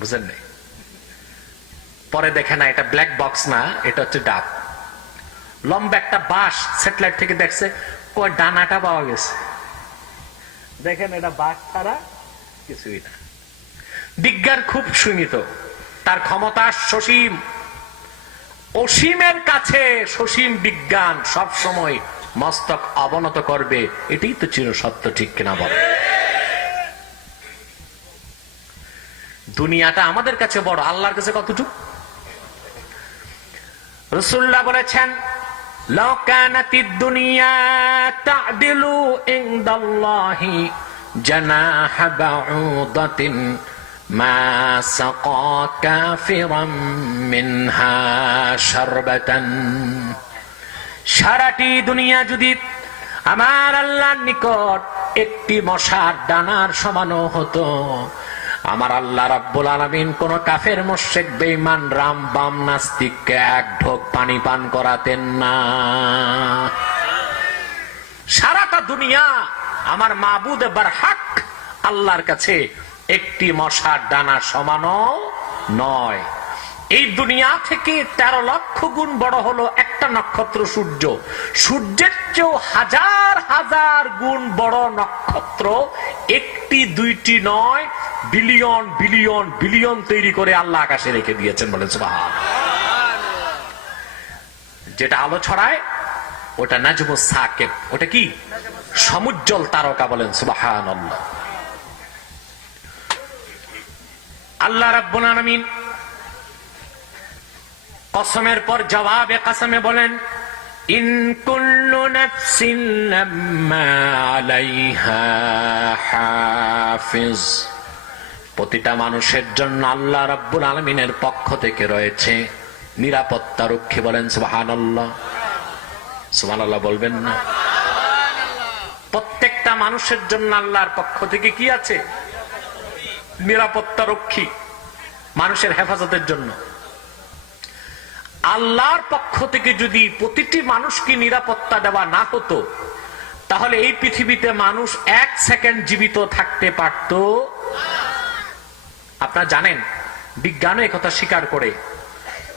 বুঝেন নাই? পরে দেখে না এটা ব্ল্যাক বক্স না, এটা হচ্ছে ডাব। লম্বা একটা বাঁশ, স্যাটেলাইট থেকে দেখছে কয় ডানাটা পাওয়া গেছে। দেখেন এটা বাঘ ছাড়া কিছুই না। বিজ্ঞান খুব সীমিত, তার ক্ষমতা সসীম। অসীমের কাছে সসীম বিজ্ঞান সব সময় মস্তক অবনত করবে, এটাই তো চির সত্য, ঠিক কিনা বলে? দুনিয়াটা আমাদের কাছে বড়, আল্লাহর কাছে কতটুকু? রাসূলুল্লাহ বলেছেন লাউ কানাতিদ দুনিয়া তা'দিলু ইনদাল্লাহি জানাহা বাউদাতিন মা সাকা কাফিরাম মিনহা শারবাতান। সারাটি দুনিয়া যদি আমার আল্লাহর নিকট একটি মশার ডানার সমানও হতো, আমার আল্লাহ রাব্বুল আলামিন কোন কাফের মুশরিক বেঈমান রাম বাম নাস্তিককে এক ঢোক পানি পান করাতেন না। সারাটা দুনিয়া আমার মাবুদ বারহাক আল্লাহর কাছে একটি মশার ডানা সমানও নয়। এই দুনিয়া থেকে ১৩ লক্ষ গুণ বড় হলো একটা নক্ষত্র সূর্য। সূর্যের চেয়েও হাজার হাজার গুণ বড় নক্ষত্র, একটি দুইটি নয়, বিলিয়ন বিলিয়ন বিলিয়ন তৈরি করে আল্লাহ আকাশে রেখে দিয়েছেন। বলেন সুবহান। যেটা আলো ছড়ায় ওটা নাজমুস সাকিব। ওটা কি? সমুজ্জ্বল তারকা। বলেন সুবহানাল্লাহ। আল্লাহ রাব্বুল আলামিন কসমের পর জবাবে কসমে বলেন ইন কুল্লু নাফসিন লাম্মা আলাইহা হাফিজ, প্রতিটা মানুষের জন্য আল্লাহ রাব্বুল আলামিনের পক্ষ থেকে রয়েছে নিরাপত্তা রক্ষী। বলেন সুবহানাল্লাহ। সুবহানাল্লাহ বলবেন না? প্রত্যেকটা মানুষের জন্য আল্লাহর পক্ষ থেকে কি আছে? নিরাপত্তা রক্ষী, মানুষের হেফাজতের জন্য। আল্লাহর পক্ষ থেকে যদি প্রতিটি মানুষকে নিরাপত্তা দেওয়া না হতো, তাহলে এই পৃথিবীতে মানুষ এক সেকেন্ড জীবিত থাকতে পারত। আপনারা জানেন, বিজ্ঞানও একথা স্বীকার করে,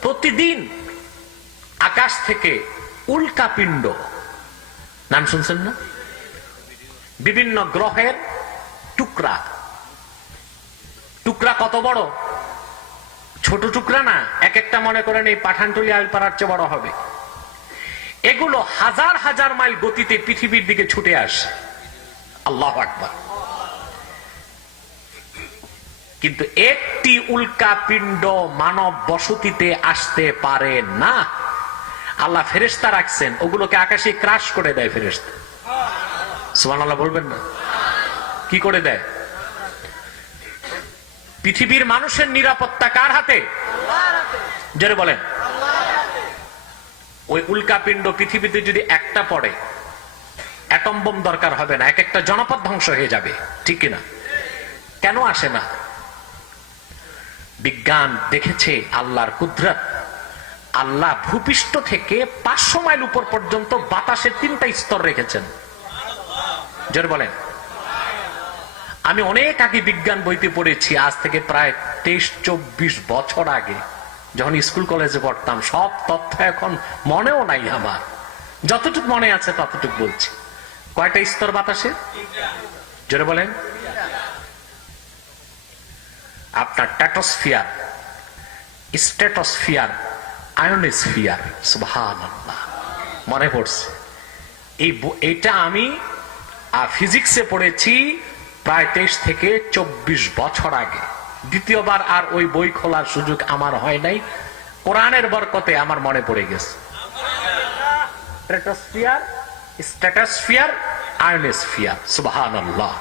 প্রতিদিন আকাশ থেকে উল্কাপিণ্ড, নাম শুনছেন না? বিভিন্ন গ্রহের টুকরা। টুকরা কত বড়? ছোট টুকরা না, এক একটা মনে করেন এই পাঠানটুলি আলপাড়ার চেয়ে বড় হবে। এগুলো হাজার হাজার মাইল গতিতে পৃথিবীর দিকে ছুটে আসে। আল্লাহু আকবার। কিন্তু একটি উল্কাপিণ্ড মানব বসতিতে আসতে পারে না। আল্লাহ ফেরেশতা রাখছেন, ওগুলোকে আকাশে ক্রাশ করে দেয় ফেরেশতা। সুবহানাল্লাহ বলবেন না? কি করে দেয়? পৃথিবীর মানুষের নিরাপত্তা কার হাতে? জোরে বলেন। ওই উল্কাপিণ্ড পৃথিবীতে যদি একটা পড়ে, অ্যাটম বোম দরকার হবে না, এক একটা জনপদ ধ্বংস হয়ে যাবে। ঠিক কিনা? কেন আসে না? বিজ্ঞান দেখেছে আল্লাহর কুদরত। আল্লাহ ভূপৃষ্ঠ থেকে 500 মাইল উপর পর্যন্ত বাতাসের 3টা স্তর রেখেছেন। জোরে বলেন। আমি অনেক আগে বিজ্ঞান বইতে পড়েছি, আজ থেকে প্রায় 23-24 বছর আগে, যখন স্কুল কলেজে পড়তাম। সব তথ্য এখন মনেও নাই আমার, যতটুকু মনে আছে ততটুকু বলছি। কয়টা স্তর বাতাসে? জোরে বলেন। আপনার ট্র্যাটোস্ফিয়ার, স্ট্র্যাটোস্ফিয়ার, আয়োনোস্ফিয়ার। সুবহানাল্লাহ, মনে পড়ছে। এইটা আমি ফিজিক্সে পড়েছি প্রায় 23 থেকে 24 বছর আগে। দ্বিতীয়বার আর ওই বই খোলার সুযোগ আমার হয় নাই। কোরআনের বরকতে আমার মনে পড়ে গেছে। ট্র্যাটোস্ফিয়ার, স্ট্র্যাটোস্ফিয়ার, আয়োনোস্ফিয়ার। সুবহানাল্লাহ।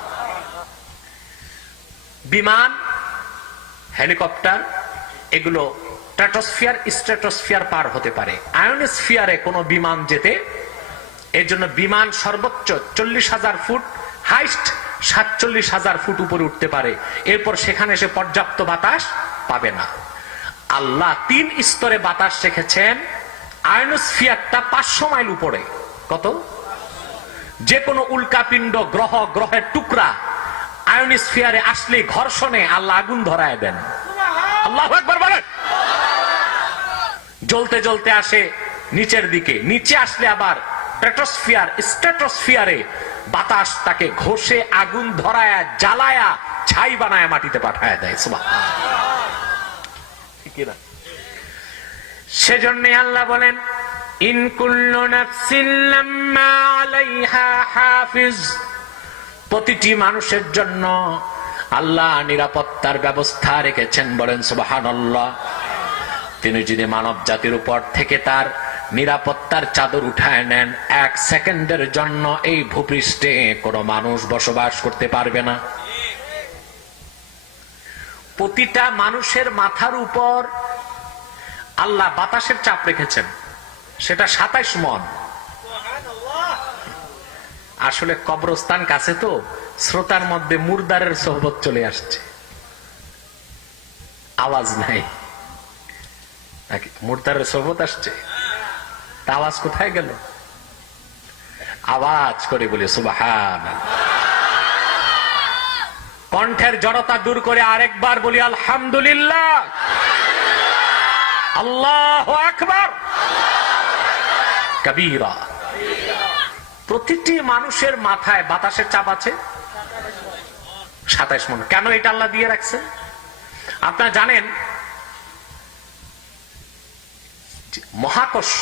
বিমান, হেলিকপ্টার, এগুলো ট্র্যাটোস্ফিয়ার, স্ট্র্যাটোস্ফিয়ার পার হতে পারে। আয়োনোস্ফিয়ারে কোনো বিমান যেতে, এর জন্য বিমান সর্বোচ্চ 40,000 ফুট, হাইস্ট 47,000 ফুট উপরে উঠতে পারে। এরপর সেখানে এসে পর্যাপ্ত বাতাস পাবে না। আল্লাহ 3 স্তরে বাতাস রেখেছেন। আয়োনোস্ফিয়ারটা 500 মাইল উপরে। কত? যে কোনো উল্কাপিণ্ড, গ্রহ, গ্রহের টুকরা আয়োনোস্ফিয়ারে আসলে ঘর্ষণে আল্লাহ আগুন ধরায় দেন। আল্লাহু আকবার বলেন। জ্বলতে জ্বলতে আসে নিচের দিকে, নিচে আসলে আবার ট্র্যাটোস্ফিয়ার, স্ট্র্যাটোস্ফিয়ারে বাতাস তাকে ঘষে আগুন ধরায়া, জ্বালায়া, ছাই বানায় মাটিতে পাঠায় দেয়। সেজন্য আল্লাহ বলেন, ইন কুল্লু নাফসিন লাম্মা আলাইহা হাফিজ, প্রতিটি মানুষের জন্য আল্লাহ নিরাপত্তার ব্যবস্থা রেখেছেন। বলেন সুবহানাল্লাহ। তিনি যদি মানব জাতির উপর থেকে তার নিরাপত্তার চাদর উঠায় নেন, 1 সেকেন্ডের জন্য এই ভূপৃষ্ঠে কোনো মানুষ বসবাস করতে পারবে না। প্রতিটা মানুষের মাথার উপর আল্লাহ বাতাসের চাপ রেখেছেন, সেটা 27 মণ। আসলে কবরস্থান কাছে তো, শ্রোতার মধ্যে মুর্দারের সোহবত চলে আসছে, আওয়াজ নাই নাকি? মুর্দারের সোহবত আসছে, তা আওয়াজ কোথায় গেল? আওয়াজ করে বলি সুবহানাল্লাহ। কণ্ঠের জড়তা দূর করে আরেকবার বলি আলহামদুলিল্লাহ। আল্লাহু আকবার কবীরা। প্রতিটি মানুষের মাথায় বাতাসের চাপ আছে 27 মণ। কেন এটা আল্লাহ দিয়ে রাখছেন? আপনারা জানেন, মহাকর্ষ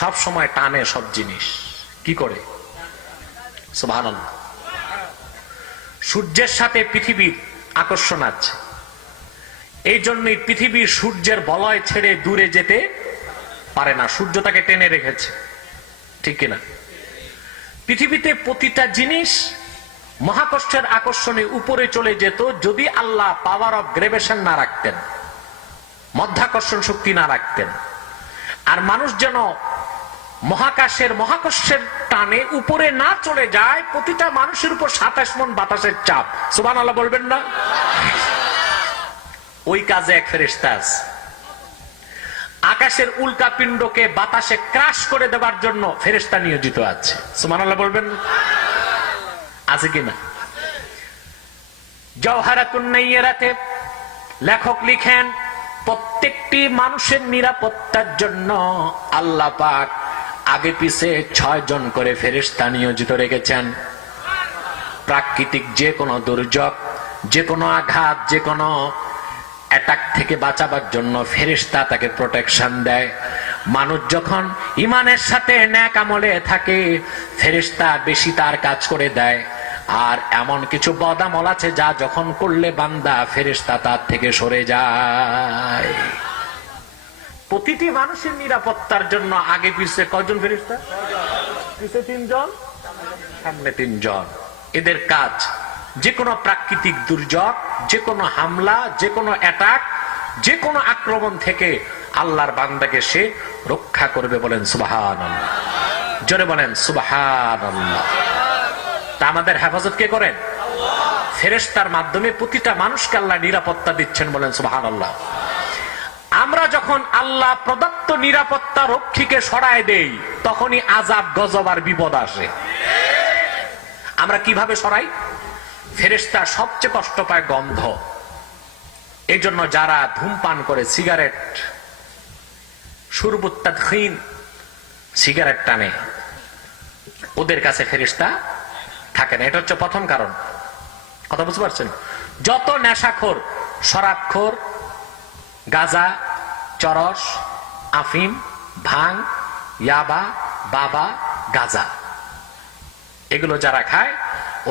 সব সময় টানে সব জিনিস। কি করে? সুবহানাল্লাহ। সূর্যের সাথে পৃথিবীর আকর্ষণ আছে, এই জন্যই পৃথিবীর সূর্যের বলয় ছেড়ে দূরে যেতে পারে না। সূর্য তাকে টেনে রেখেছে। ঠিক কিনা? পৃথিবীতে প্রতিটা জিনিস মহাকর্ষের আকর্ষণে উপরে চলে যেত যদি আল্লাহ পাওয়ার অফ গ্রেভিটেশন না রাখতেন, মধ্যাকর্ষণ শক্তি না রাখতেন। আর মানুষ যেন মহাকর্ষের টানে উপরে না চলে যায়। প্রতিটা মানুষের উপর 27 মণ বাতাসের চাপ, সুবহানাল্লাহ বলবেন না? ওই কাজে এক ফেরেশতা আছে। আকাশের উল্কাপিণ্ডকে বাতাসে ক্রাশ করে দেওয়ার জন্য ফেরেশতা নিয়োজিত আছে, সুবহানাল্লাহ বলবেন না? আছে কিনা? জওহারাতুন নাইয়ারাতে লেখক লিখেন, প্রত্যেকটি মানুষের নিরাপত্তার জন্য আল্লাহ পাক আগে পিছে 6 জন করে ফেরেশতা নিয়োজিত রেখেছেন। প্রাকৃতিক যে কোনো দুর্যোগ, যে কোনো আঘাত, যে কোনো অ্যাটাক থেকে বাঁচাবার জন্য ফেরেশতা তাকে প্রোটেকশন দেয়। মানুষ যখন ঈমানের সাথে নেক আমলে থাকে, ফেরেশতা বেশি তার কাজ করে দেয়। আর এমন কিছু বদামল আছে যা যখন করলে বান্দা, ফেরেশতা তার থেকে সরে যায়। প্রতিটি মানুষের নিরাপত্তার জন্য আগে পিছে কয়জন ফেরেশতা? পিছে 3 জন, সামনে 3 জন। এদের কাজ যে কোনো প্রাকৃতিক দুর্যোগ, যে কোনো হামলা, যে কোনো অ্যাটাক, যে কোনো আক্রমণ থেকে আল্লাহর বান্দাকে সে রক্ষা করবে। বলেন সুবহানাল্লাহ, জোরে বলেন সুবহানাল্লাহ। তা আমাদের হেফাজত কে করেন? ফেরেশতার মাধ্যমে প্রতিটা মানুষকে আল্লাহ নিরাপত্তা দিচ্ছেন। বলেন সুবহানাল্লাহ। আমরা যখন আল্লাহ প্রদত্ত নিরাপত্তা রক্ষীকে সরায় দেই, তখনই আযাব, গজব আর বিপদ আসে। আমরা কিভাবে সরাই? ফেরেশতা সবচেয়ে কষ্ট পায় গন্ধ। এই জন্য যারা ধূমপান করে, সিগারেট, শুরবুত তাদখিন, সিগারেট টানে, ওদের কাছে ফেরেশতা থাকে না। এটা হচ্ছে প্রথম কারণ। কথা বুঝতে পারছেন? যত নেশাখোর, শরাবখোর, গাঁজা, চরস, আফিম, ভাং, ইয়াবা, বাবা, গাঁজা, এগুলো যারা খায়,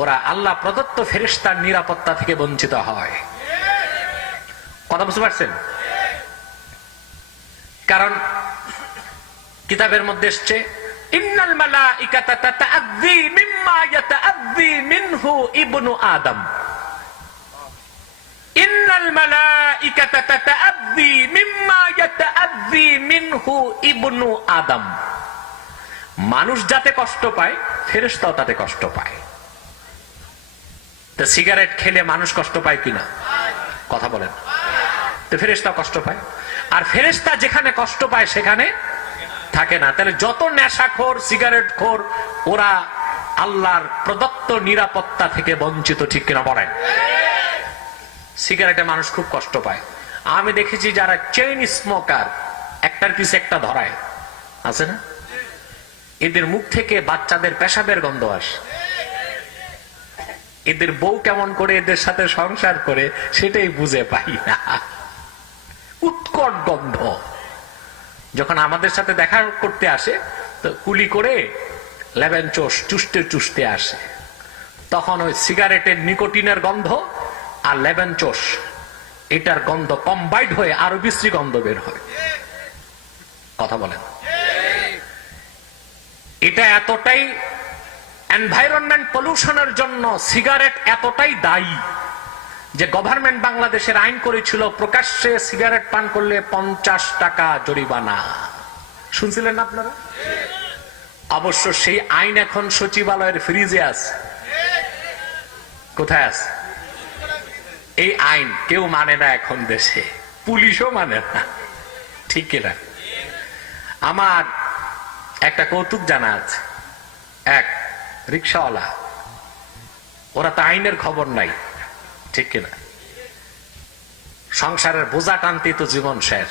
ওরা আল্লাহ প্রদত্ত ফেরেশতার নিরাপত্তা থেকে বঞ্চিত হয়। কথা বুঝতে পারছেন? কারণ কিতাবের মধ্যে এসছে, ইন্নাল মালাইকাতা তাতাআযী মিম্মা ইয়াতাআযী মিনহু ইবনু আদম। ইন্নাল মালাইকাতা তাতাআযী মিম্মা ইয়াতাআযী মিনহু ইবনু আদম। মানুষ যাতে কষ্ট পায়, ফেরেশতাও তাতে কষ্ট পায়। তো সিগারেট খেলে মানুষ কষ্ট পায় কিনা? কথা বলেন। তো ফেরেশতা কষ্ট পায়। আর ফেরেশতা যেখানে কষ্ট পায় সেখানে থাকে না। তাহলে যত নেশাখোর, সিগারেটখোর, ওরা আল্লাহর প্রদত্ত নিরাপত্তা থেকে বঞ্চিত। ঠিক কিনা বলেন? সিগারেটে মানুষ খুব কষ্ট পায়। আমি দেখেছি যারা চেইন স্মোকার, একটার পিছে একটা ধরায়, আছে না? এদের মুখ থেকে বাচ্চাদের পেশাবের গন্ধ আসে। এদের বউ কেমন করে এদের সাথে সংসার করে সেটাই বুঝে পাই না। উৎকট গন্ধ। যখন আমাদের সাথে দেখা করতে আসে, তো কুলি করে লেবেন চোষ চুষতে চুষতে আসে, তখন ওই সিগারেটের নিকোটিনের গন্ধ আর লেবেন চোষ, এটার গন্ধ কম্বাইন্ড হয়ে আরো বিশ্রী গন্ধ বের হয়। কথা বলেন। এটা এতটাই এনভায়রনমেন্ট পলিউশনের জন্য সিগারেট এতটাই দায়ী যে গভর্নমেন্ট বাংলাদেশের আইন করেছিল, প্রকাশ্যে সিগারেট পান করলে 50 টাকা জরিমানা। শুনছিলেন আপনারা? অবশ্য সেই আইন এখন সচিবালয়ের ফ্রিজে আছে। কোথায় আছে? এই আইন কেউ মানে না এখন দেশে, পুলিশও মানে না। ঠিক কিনা? আমার একটা কৌতুক জানা আছে। এক রিক্সাওয়ালা, ওরা তো আইনের খবর নাই, ঠিক কিনা? সংসারের বোঝা টানতে তো জীবন শেষ।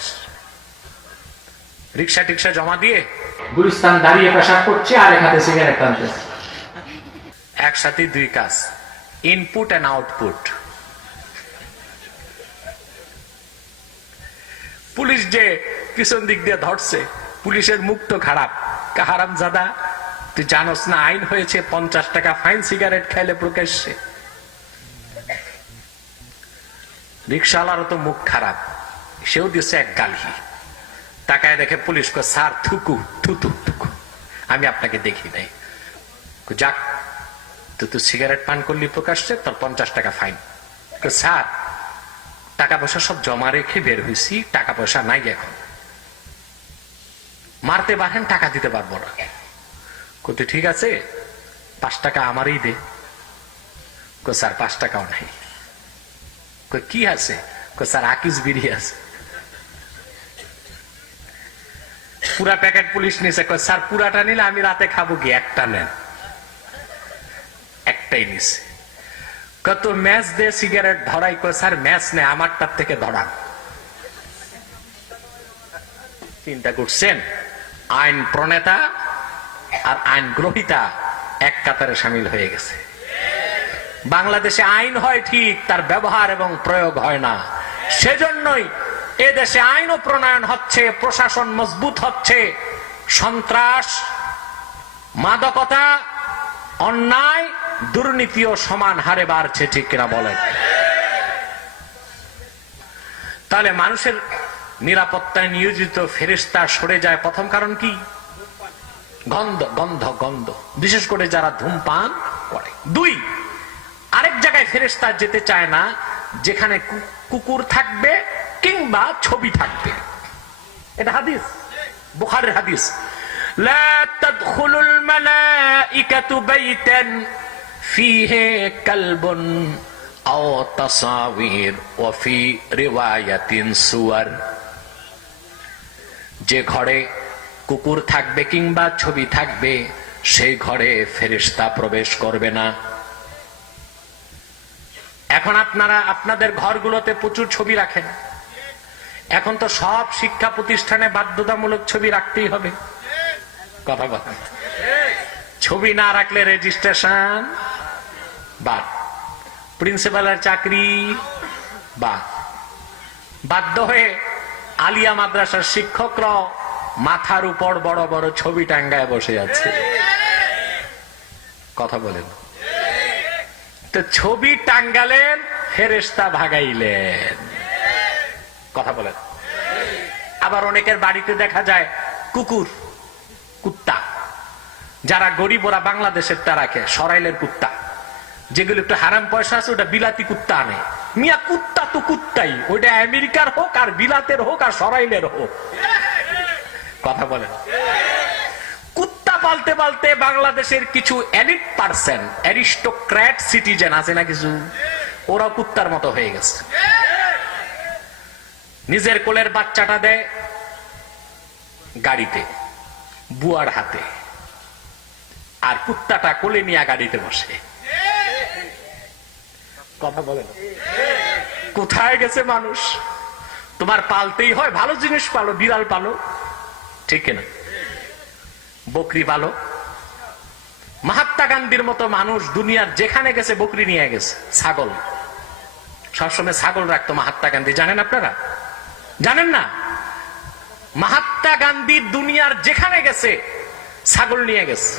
রিক্সা টিক্সা জমা দিয়ে গুলিস্তান দাঁড়িয়ে পেশাব করছে, আর এক হাতে সিগারেট টানতেছে। একসাথে দুই কাজ, ইনপুট এন্ড আউটপুট। পুলিশ যে পিছন দিক দিয়ে ধরছে, পুলিশের মুখ তো খারাপ। হারামজাদা, তুই জানোস না আইন হয়েছে 50 টাকা ফাইন সিগারেট খাইলে প্রকাশ্যে? রিক্সাওয়ালারও তো মুখ খারাপ, সেও দিচ্ছে এক গালি। তাকায় দেখে পুলিশ কয়, স্যার থুকু থুতু থুকু। আমি আপনাকে দেখি নাই। যাক, তুই সিগারেট পান করলি প্রকাশ্যে, তোর 50 টাকা ফাইন। স্যার, টাকা পয়সা সব জমা রেখে বের হয়েছি, টাকা পয়সা নাই এখন, মারতে পারেন, টাকা দিতে পারবো না। তুই ঠিক আছে, 5 টাকা আমারই দে। স্যার 5 টাকাও নাই। কি আছে? স্যার আকিস বিড়ি আছে, পুরা প্যাকেট পুলিশ নিছে। স্যার পুরাটা নিলে আমি রাতে খাবো কি? একটা নেন। একটাই নিছে। কত ম্যাচ দে সিগারেট ধরাই। স্যার ম্যাচ নেই, আমারটার থেকে ধরান। চিন্তা করছেন? আইন প্রণেতা আর আইন গ্রহীতা এক কাতারে সামিল হয়ে গেছে। বাংলাদেশে আইন হয় ঠিক, তার ব্যবহার এবং প্রয়োগ হয় না। সেজন্যই এ দেশে আইনও প্রণয়ন হচ্ছে, প্রশাসন মজবুত হচ্ছে, সন্ত্রাস, মাদকতা, অন্যায়, দুর্নীতিও সমান হারে বাড়ছে। ঠিক কিনা বলেন? তাহলে মানুষের নিরাপত্তায় নিয়োজিত ফেরেশতা সরে যায়, প্রথম কারণ কি? গন্ধ, গন্ধ, গন্ধ, বিশেষ করে যারা ধূমপান করে। 2, আরেক জায়গায় ফেরেশতা যেতে চায় না যেখানে কুকুর থাকবে কিংবা ছবি থাকবে। এটা হাদিস, বুখারীর হাদিস। লা তাদখুলুল মালাইকাতু বাইতান ফীহি কালবুন আও তাসাওয়ির ওয়া ফি রিওয়ায়াতিন সুওয়ার। যে ঘরে কুকুর থাকবে কিংবা ছবি থাকবে সেই ঘরে ফেরেশতা প্রবেশ করবে না। এখন আপনারা আপনাদের ঘরগুলোতে প্রচুর ছবি রাখেন। এখন তো সব শিক্ষা প্রতিষ্ঠানে বাধ্যতামূলক ছবি রাখতেই হবে। কথা বলেন। ছবি না রাখলে রেজিস্ট্রেশন বাদ, প্রিন্সিপালের চাকরি বাদ। বাধ্য হয়ে আলিয়া মাদ্রাসার শিক্ষকরা মাথার উপর বড় বড় ছবি টাঙ্গায় বসে আছে। কথা বলেন। তো ছবি টাঙ্গালেন, ফেরেশতা ভাগাইলেন। কথা বলেন। আবার অনেকের বাড়িতে দেখা যায় কুকুর, কুত্তা। যারা গরিব ওরা বাংলাদেশের তা রাখে, সরাইলের কুত্তা। যেগুলো একটু হারাম পয়সা আছে ওটা বিলাতি কুত্তা আনে। মিয়া কুত্তা তো কুত্তাই, ওইটা আমেরিকার হোক আর বিলাতের হোক আর সরাইলের হোক। কথা বলেন। কুত্তা পালতে পালতে বাংলাদেশের কিছু এলিট পার্সন, অ্যারিস্টোক্র্যাট সিটিজেন আছে না কিছু, ওরা কুত্তার মতো হয়ে গেছে। নিজের কোলের বাচ্চাটা দেয় গাড়িতে, বুয়ার হাতে, আর কুত্তাটা কোলে নিয়ে গাড়িতে বসে। কথা বলেন। কোথায় গেছে মানুষ? তোমার পালতেই হয়, ভালো জিনিস পালো, বিড়াল পালো, ঠিক না? বকরি পালো। মহাত্মা গান্ধীর মতো মানুষ দুনিয়ার যেখানে গেছে বকরি নিয়ে গেছে। ছাগল, সবসময় ছাগল রাখতো মহাত্মা গান্ধী, জানেন আপনারা? জানেন না? মহাত্মা গান্ধী দুনিয়ার যেখানে গেছে ছাগল নিয়ে গেছে।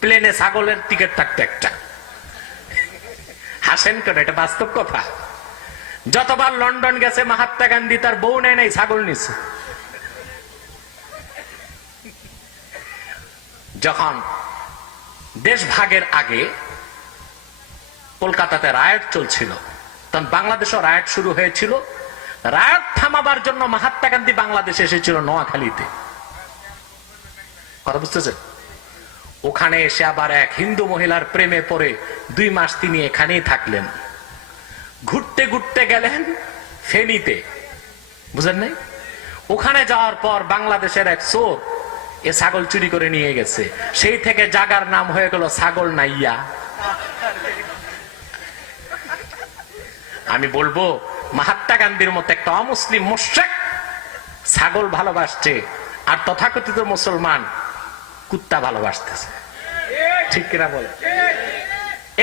প্লেনে ছাগলের টিকিট থাকতো একটা। হাসেন কেন? এটা বাস্তব কথা। যতবার লন্ডন গেছে মহাত্মা গান্ধী তার বউ নেয় নাই, ছাগল নিছে। যখন দেশ ভাগের আগে কলকাতাতে রায়ট চলছিল, তখন বাংলাদেশও রায়ট শুরু হয়েছিল। রায়ট থামাবার জন্য মহাত্মা গান্ধী বাংলাদেশে এসেছিল নোয়াখালীতে। কথা বুঝতেছেন? ওখানে এসে আবার এক হিন্দু মহিলার প্রেমে পড়ে 2 মাস তিনি এখানেই থাকলেন। ঘুরতে ঘুরতে গেলেন ফেনীতে, বুঝেন নাই? ওখানে যাওয়ার পর বাংলাদেশের এক চোর এ ছাগল চুরি করে নিয়ে গেছে। সেই থেকে জায়গার নাম হয়ে গেল ছাগল নাইয়া। আমি বলবো মহাত্মা গান্ধীর মতো একটা অমুসলিম মুশরিক ছাগল ভালোবাসছে, আর তথাকথিত মুসলমান কুত্তা ভালোবাসতেছে। ঠিক কিনা বলে?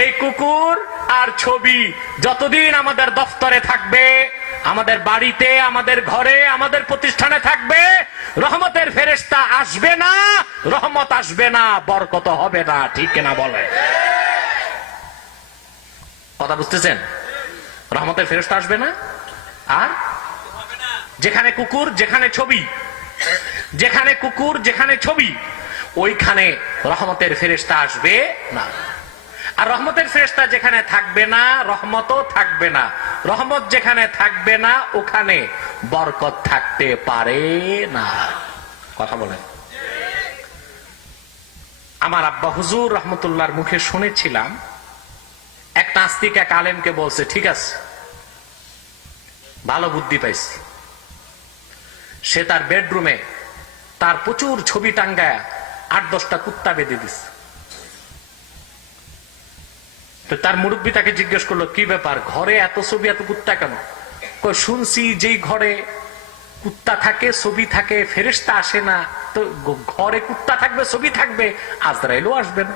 এই কুকুর আর ছবি যতদিন আমাদের দফতরে থাকবে, আমাদের বাড়িতে, আমাদের ঘরে, আমাদের প্রতিষ্ঠানে থাকবে, রহমতের ফেরেশতা আসবে না, রহমত আসবে না, বরকত হবে না। ঠিক কিনা বলে? কথা বুঝতেছেন? রহমতের ফেরেশতা আসবে না, আর যেখানে কুকুর যেখানে ছবি, যেখানে কুকুর যেখানে ছবি, ওইখানে রহমতের ফেরেশতা আসবে না। আর রহমতের ফেরেশতা যেখানে থাকবে না, রহমতও থাকবে না। রহমত যেখানে থাকবে না, ওখানে বরকত থাকতে পারে না। কথা বলেন। আমার আব্বা হুজুর রহমতুল্লাহর মুখে শুনেছিলাম, এক নাস্তিক এক আলেমকে বলছে, ঠিক আছে, ভালো বুদ্ধি পাইছি। সে তার বেডরুমে তার প্রচুর ছবি টাঙ্গায় 8-10টা কুত্তা বেঁধে দিছে। তো তার মুরব্বী তাকে জিজ্ঞেস করলো, কি ব্যাপার, ঘরে এত ছবি এত কুত্তা কেন? শুনছি যেই ঘরে কুত্তা থাকে, ছবি থাকে, ফেরেশতা আসে না, তো ঘরে কুত্তা থাকবে, ছবি থাকবে, আজরাইলও আসবে না।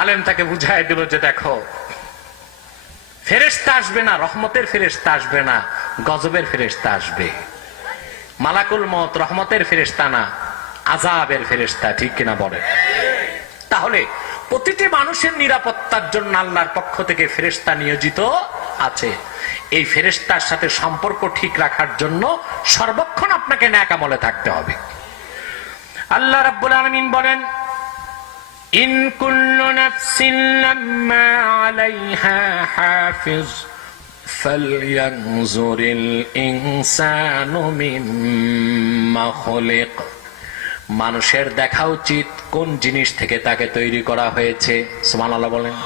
আলেম তাকে বুঝাই দিল যে দেখো, ফেরেশতা আসবে না, রহমতের ফেরেশতা আসবে না, গজবের ফেরেশতা আসবে। মালাকুল মউত রহমতের ফেরেশতা না, আযাবের ফেরেশতা। ঠিক কিনা বলেন? তাহলে প্রতিটি মানুষের নিরাপত্তার জন্য আল্লাহর পক্ষ থেকে ফেরেশতা নিয়োজিত আছে। এই ফেরেশতার সাথে সম্পর্ক ঠিক রাখার জন্য সর্বক্ষণ আপনাকে নেক আমলে থাকতে হবে। আল্লাহ রাব্বুল আলামিন বলেন, ইন কুল্লু নাফসিন লাম্মা আলাইহা হাফিজ ফালইয়ানজুরিল ইনসানু মিম্মা খুলিক। মানুষের দেখা উচিত কোন জিনিস থেকে তাকে তৈরি করা হয়েছে। সুবহানাল্লাহ বলেন।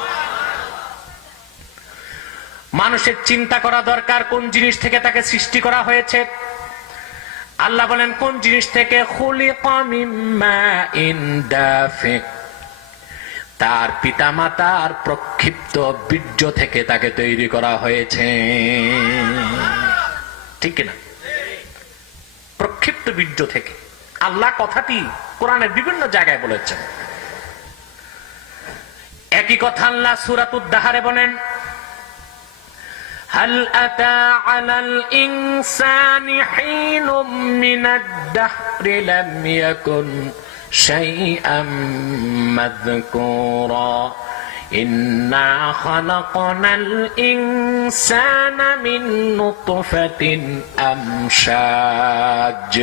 মানুষের চিন্তা করা দরকার কোন জিনিস থেকে তাকে সৃষ্টি করা হয়েছে। আল্লাহ বলেন কোন জিনিস থেকে? খুলিকা মিন মাইন দাফিক। তার পিতামাতার প্রক্ষিপ্ত বীর্য থেকে তাকে তৈরি করা হয়েছে। ঠিক না? প্রক্ষিপ্ত বীর্য থেকে। আল্লাহ কথাটি কোরআনের বিভিন্ন জায়গায় বলেছেন। একই কথা আল্লাহ সূরাতুদ দাহরে বলেন, হাল আতা আলাল ইনসানি হিনুম মিনাদ দাহরি লাম ইয়াকুন শাইআম মাযকুরা ইন্না খালাকনাল ইনসানা মিন নুতফাতিন আমশাজ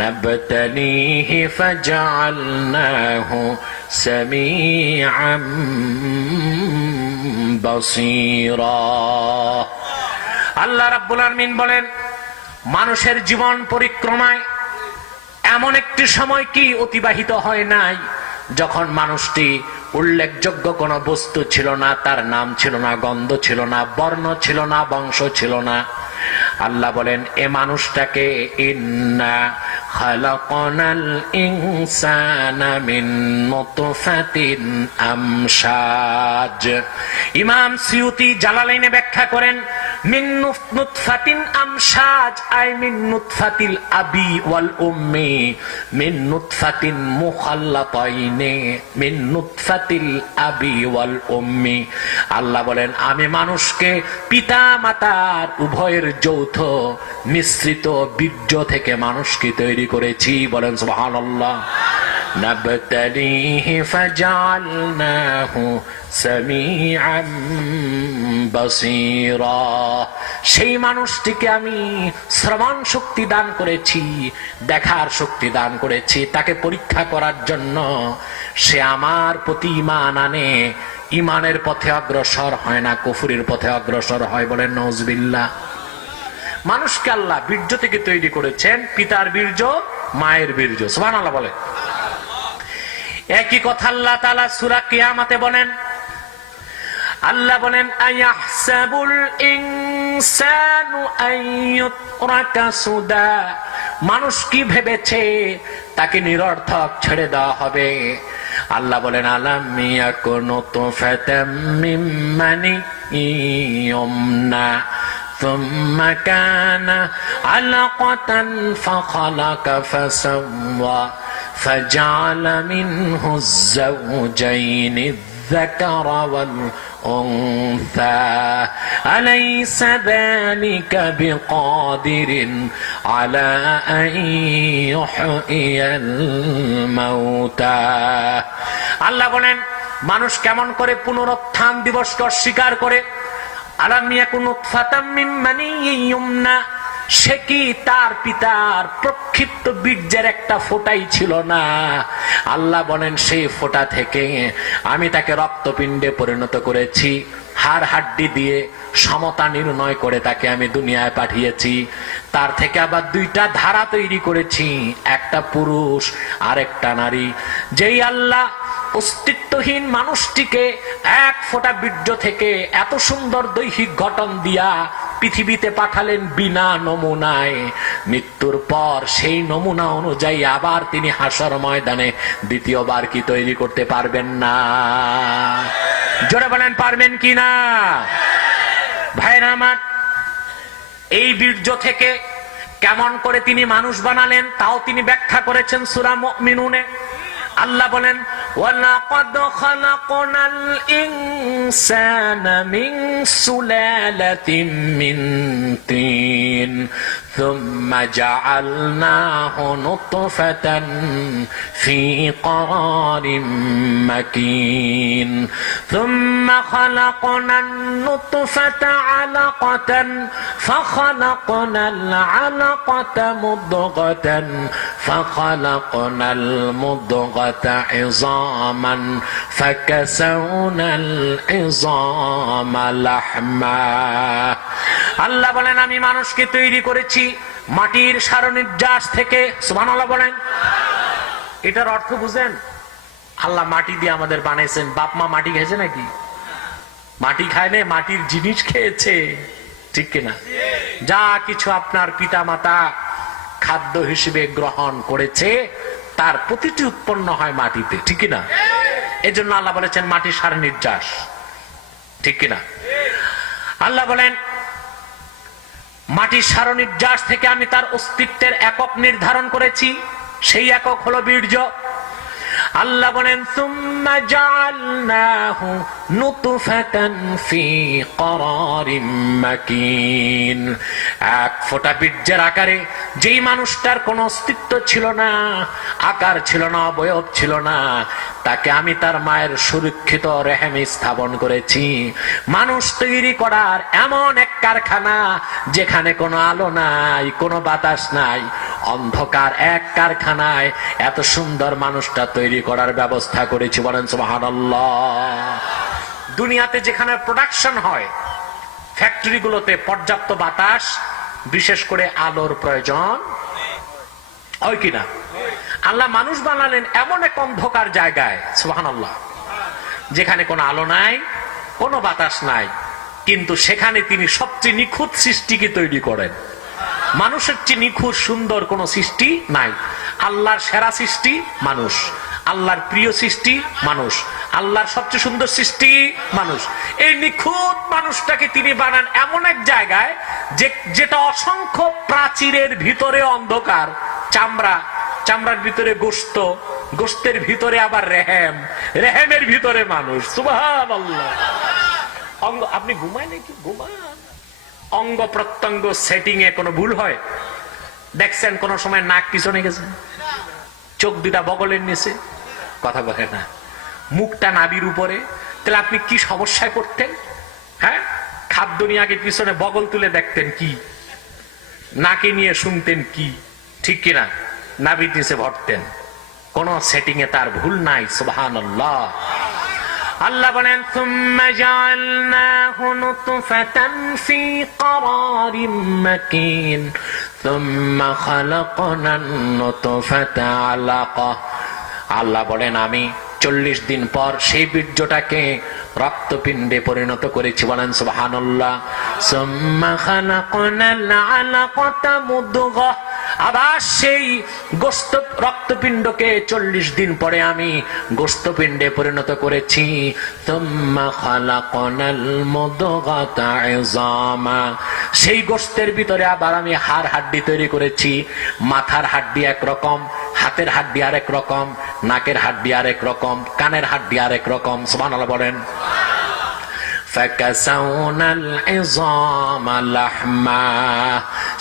নাবতালিহি ফাজআলনাহু সামিআম বাসীরা। আল্লাহ রাব্বুল আলামিন বলেন, মানুষের জীবন পরিক্রমায় এমন একটি সময় কি অতিবাহিত হয় নাই যখন মানুষটি উল্লেখযোগ্য কোন বস্তু ছিল না, তার নাম ছিল না, গন্ধ ছিল না, বর্ণ ছিল না, বংশ ছিল না। আল্লাহ বলেন এ মানুষটাকে ইন্না খালাকনাল ইনসানা মিন নুতফাতিন আমশাজ। ইমাম সিয়ুতি জালালাইনে ব্যাখ্যা করেন, মিন নুতফাতিন আমশাজ আই মিন নুতফাতিল আবি ওয়াল উম্মি মিন নুতফাতিন মুখাল্লাতাইনে মিন নুতফাতিল আবি ওয়াল উম্মি। আল্লাহ বলেন আমি মানুষকে পিতা মাতার উভয়ের যৌথ মিশ্রিত বীর্য থেকে মানুষকে তৈরি করেছি। বলেন সুবহানাল্লাহ। নাবতালিহি ফাজআলনাহু সামিআম বাসীরা। সেই মানুষটিকে আমি শ্রবণ শক্তি দান করেছি, দেখার শক্তি দান করেছি, তাকে পরীক্ষা করার জন্য সে আমার প্রতি ঈমান আনে। ঈমানের পথে অগ্রসর হয় না, কুফরের পথে অগ্রসর হয়। বলেন নাউজুবিল্লাহ। মানুষকে আল্লাহ বীর্য থেকে তৈরি করেছেন, পিতার বীর্য, মায়ের বীর্য। সুবহানাল্লাহ বলেন। একই কথা আল্লাহ তাআলা সূরা কিয়ামতে বলেন। আল্লাহ বলেন আয়াহসাবুল ইনসানু আইয়ুতরাকা সুদা। মানুষ কি ভেবেছে তাকে নিরর্থক ছেড়ে দেওয়া হবে? আল্লাহ বলেন আলাম ইয়াকুন নুতফাতাম মিন মানিয়্যুমনা থুম্মা কানা আলাকাতান ফাখালাকা ফাসাওয়া ফাজআলা মিনহু আয-যাওজাইনি الذكر والأنثى أليس ذلك بقادر على أن يحيي الموتى। আল্লাহ বলেন মানুষ কেমন করে পুনরুত্থান দিবসকে অস্বীকার করে। আলাম ইয়াকুন নুতফাতাম মিন মানিয়্যুমনা। সে কি তার পিতার প্রক্ষিপ্ত বীর্যের একটা ফোঁটাই ছিল না? আল্লাহ বলেন সেই ফোঁটা থেকে আমি তাকে রক্তপিণ্ডে পরিণত করেছি, হাড় হাড্ডি দিয়ে সমতা নির্ণয় করে তাকে আমি দুনিয়ায় পাঠিয়েছি। তার থেকে আবার দুইটা ধারা তৈরি করেছি, একটা পুরুষ আর একটা নারী। যেই আল্লাহ অস্তিত্বহীন মানুষটিকে এক ফোঁটা বীর্য থেকে এত সুন্দর দৈহিক গঠন দিয়া পৃথিবীতে পাঠালেন বিনা নমুনায়, মৃত্যুর পর সেই নমুনা অনুযায়ী আবার তিনি হাসর ময়দানে দ্বিতীয়বার কি তৈরি করতে পারবেন না? জোরে বলেন, পারবেন কি না? ভাইরা আমার, এই বীর্য থেকে কেমন করে তিনি মানুষ বানালেন তাও তিনি ব্যাখ্যা করেছেন সূরা মুমিনুনে। আল্লাহ বলেন, ওয়ালাকাদ খালাকনাল ইনসানা মিন সুলালাতিন মিন তিন সুম্মা জাআলনাহু নুতফাতান ফি ক্বারারিম মাকিন সুম্মা খালাকনান নুতফাতা আলাকাতান ফাখালাকনাল আলাকাতা মুদগাতান ফাখালাকনাল মুদগাতা ইযামান ফাকাসাউনা আল ইযামা লাহমা। আল্লাহ বলেন, আমি মানুষকে তৈরি করেছি মাটির সারনির্যাস থেকে। সুবহানাল্লাহ বলেন। এটার অর্থ বুঝেন? আল্লাহ মাটি দিয়ে আমাদের বানাইছেন। বাপ মা মাটি খেয়েছে নাকি? মাটি খায় না, মাটির জিনিস খেয়েছে, ঠিক কিনা? যা কিছু আপনার পিতা মাতা খাদ্য হিসেবে গ্রহণ করেছে তার প্রতিটি উৎপন্ন হয় মাটিতে, ঠিক কিনা? এই জন্য আল্লাহ বলেছেন মাটির সারনির্যাস, ঠিক কিনা? আল্লাহ বলেন, মাটির সারনির্যাস থেকে আমি তার অস্তিত্বের একক নির্ধারণ করেছি, সেই একক হলো বীর্য। আল্লাহ বলেন, সুম্মা জাআলনাহু নুতফাতান ফি ক্বারারিম মাকিন। এক ফোঁটা বীর্যের আকারে যেই মানুষটার কোনো অস্তিত্ব ছিল না, আকার ছিল না, অবয়ব ছিল না, তাকে আমি তার মায়ের সুরক্ষিত রেহেমে স্থাপন করেছি। মানুষ তৈরি করার এমন এক কারখানা যেখানে কোনো আলো নাই, কোনো বাতাস নাই, অন্ধকার এক কারখানায় এত সুন্দর মানুষটা তৈরি করার ব্যবস্থা করেছি। বলেন সুবহানাল্লাহ। দুনিয়াতে যেখানে প্রোডাকশন হয়, ফ্যাক্টরিগুলোতে পর্যাপ্ত বাতাস, বিশেষ করে আলোর প্রয়োজন হয় কিনা? আল্লাহ মানুষ বানালেন এমন এক অন্ধকার জায়গায়, সুবহানাল্লাহ, যেখানে কোনো আলো নাই, কোনো বাতাস নাই, কিন্তু সেখানে তিনি সবচেয়ে নিখুঁত সৃষ্টিকে তৈরি করেন। মানুষের চেয়ে নিখুঁত সুন্দর কোন সৃষ্টি নাই। আল্লাহর সেরা সৃষ্টি মানুষ, আল্লাহর প্রিয় সৃষ্টি মানুষ, আল্লাহর সবচেয়ে সুন্দর সৃষ্টি মানুষ। এই নিখুঁত মানুষটাকে তিনি বানান এমন এক জায়গায় যেটা অসংখ্য প্রাচীরের ভিতরে অন্ধকার, চামড়া, চামড়ার ভিতরে গোশত, গোশতের ভিতরে আবার রেহেম, রেহেমের ভিতরে মানুষ। সুবহানাল্লাহ। অঙ্গ, আপনি ঘুমায় নাকি? ঘুমান। অঙ্গ প্রত্যঙ্গ সেটিং এ কোনো ভুল হয়? দেখছেন কোন সময় নাক পিছনে গেছে, চোখ দুটা বগলের নিচে, কথা বলে না, মুখটা নাভির উপরে, তাহলে আপনি কি সমস্যায় পড়তেন? হ্যাঁ, খাদ্য নিয়ে আগে পিছনে বগল তুলে দেখতেন কি, নাকে নিয়ে শুনতেন কি, ঠিক কিনা? নাভির নিচে ভরতেন, কোন সেটিং এ তার ভুল নাই। সুবহানাল্লাহ। আল্লাহ বলেন, সুম্মা জাআলনাহু নুতফাতান ফি ক্বারারিম মাকিন সুম্মা খালাকনান নুতফাতা আলাকা। আল্লাহ বলেন, আমি 40 দিন পর সেই বীর্যটাকে রক্তপিণ্ডে পরিণত করেছি। বলেন সুবহানাল্লাহ। সুম্মা খালাকনাল আলাকাতা মুদগাহ। আবার সেই গোশত রক্তপিণ্ডকে 40 দিন পরে আমি গোশতপিণ্ডে পরিণত করেছি। সুম্মা খালাকনাল মুদগাতা ইযামা। সেই গোশতের ভিতরে আবার আমি হাড় হাড্ডি তৈরি করেছি। মাথার হাড্ডি একরকম, হাতের হাড্ডি আরেক রকম, নাকের হাড্ডি আরেক রকম, কানের হাড্ডি আরেক রকম। সুবহানাল্লাহ বলেন।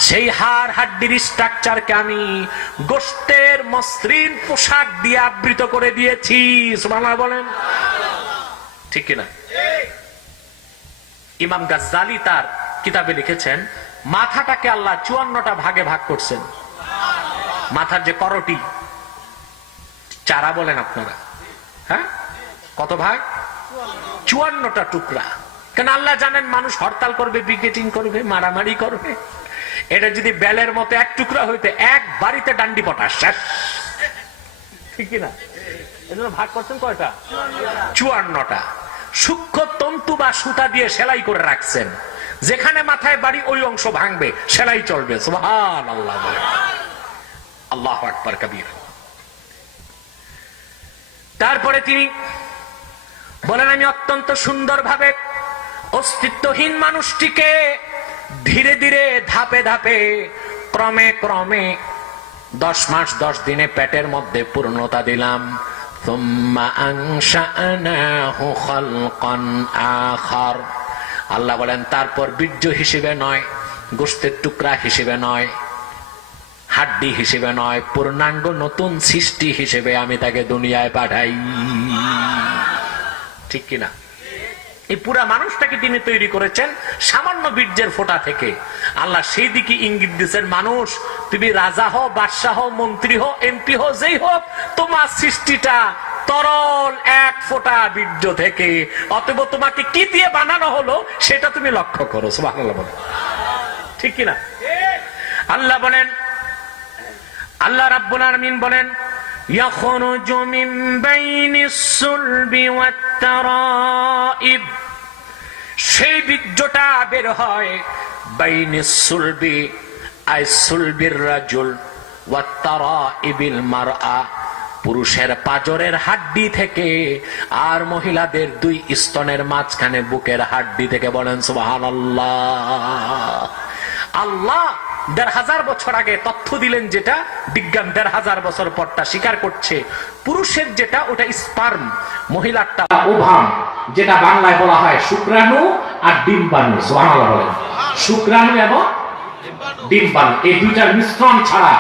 সেই হাড় হাড্ডির স্ট্রাকচারকে আমি গোশতের মসৃণ পোশাক দিয়ে আবৃত করে দিয়েছি। সুবহানাল্লাহ বলেন, ঠিক কিনা? ইমাম গাজ্জালি তার কিতাবে লিখেছেন, মাথাটাকে আল্লাহ 54টা ভাগে ভাগ করছেন। মাথার যে করটি চারা বলেন আপনারা, হ্যাঁ, কত ভাগ? 54টা টুকরা। কেন? আল্লাহ জানেন মানুষ হরতাল করবে, বিকেটিং করবে, মারামারি করবে। এটা যদি বেলের মতো এক টুকরা হইতে এক বাড়িতে ডান্ডি পটা শেষ, ঠিক না? এজন্য ভাগ করছেন কয়টা? 54টা। সূক্ষ্ম তন্তু বা সুতা দিয়ে সেলাই করে রাখছেন, যেখানে মাথায় বাড়ি ওই অংশ ভাঙবে, সেলাই চলবে। সুবহানাল্লাহ, আল্লাহু আকবার কবীর। তারপরে তিনি বলেন, আমি অত্যন্ত সুন্দরভাবে অস্তিত্বহীন মানুষটিকে ধীরে ধীরে ধাপে ধাপে ক্রমে ক্রমে 10 মাস 10 দিনে পেটের মধ্যে পূর্ণতা দিলাম। সুম্মা আনশাআনাহু খালকান আখার। আল্লাহ বলেন, তারপর বীর্য হিসেবে নয়, গোশতের টুকরা হিসেবে নয়, হাড্ডি হিসেবে নয়, পূর্ণাঙ্গ নতুন সৃষ্টি হিসেবে আমি তাকে দুনিয়ায় পাঠাই। ঠিক কিনা? এই পুরা মানুষটাকে তিনি তৈরি করেছেন সামান্য বীর্যের ফোঁটা থেকে। আল্লাহ সেই দিকে ইঙ্গিত দিচ্ছেন, মানুষ তুমি রাজা হও, বাদশাহ হও, মন্ত্রী হও, এমপি হও, যেই হোক, তোমার সৃষ্টিটা তরল এক ফোঁটা বীর্য থেকে। অতএব তোমাকে কি দিয়ে বানানো হলো সেটা তুমি লক্ষ্য করো। সুবহানাল্লাহ বলেন, ঠিক কিনা? আল্লাহ বলেন, আল্লাহ রাব্বুল আলামিন বলেন, ইয়াখরুজু মিন বাইনিস সুলবি ওয়াত তারাইব। সেই বীর্যটা বের হয় বাইনিস সুলবি আই সুলবির রাজুল ওয়াত তারাইবিল মারআ, পুরুষের পাজরের হাড্ডি থেকে আর মহিলাদের 2 স্তনের মাঝখানে বুকের হাড্ডি থেকে। বলেন সুবহানাল্লাহ। আল্লাহ 1500 বছর আগে তথ্য দিলেন, যেটা বিজ্ঞান 1500 বছর পরটা স্বীকার করছে। পুরুষের যেটা ওটা স্পার্ম, মহিলারটা ওভাম, যেটা বাংলায় বলা হয় শুক্রাণু আর ডিম্বাণু। সুবহানাল্লাহ বলেন, শুক্রাণু এবং ডিম্বাণু, এই দুইটার মিশ্রণ ছাড়া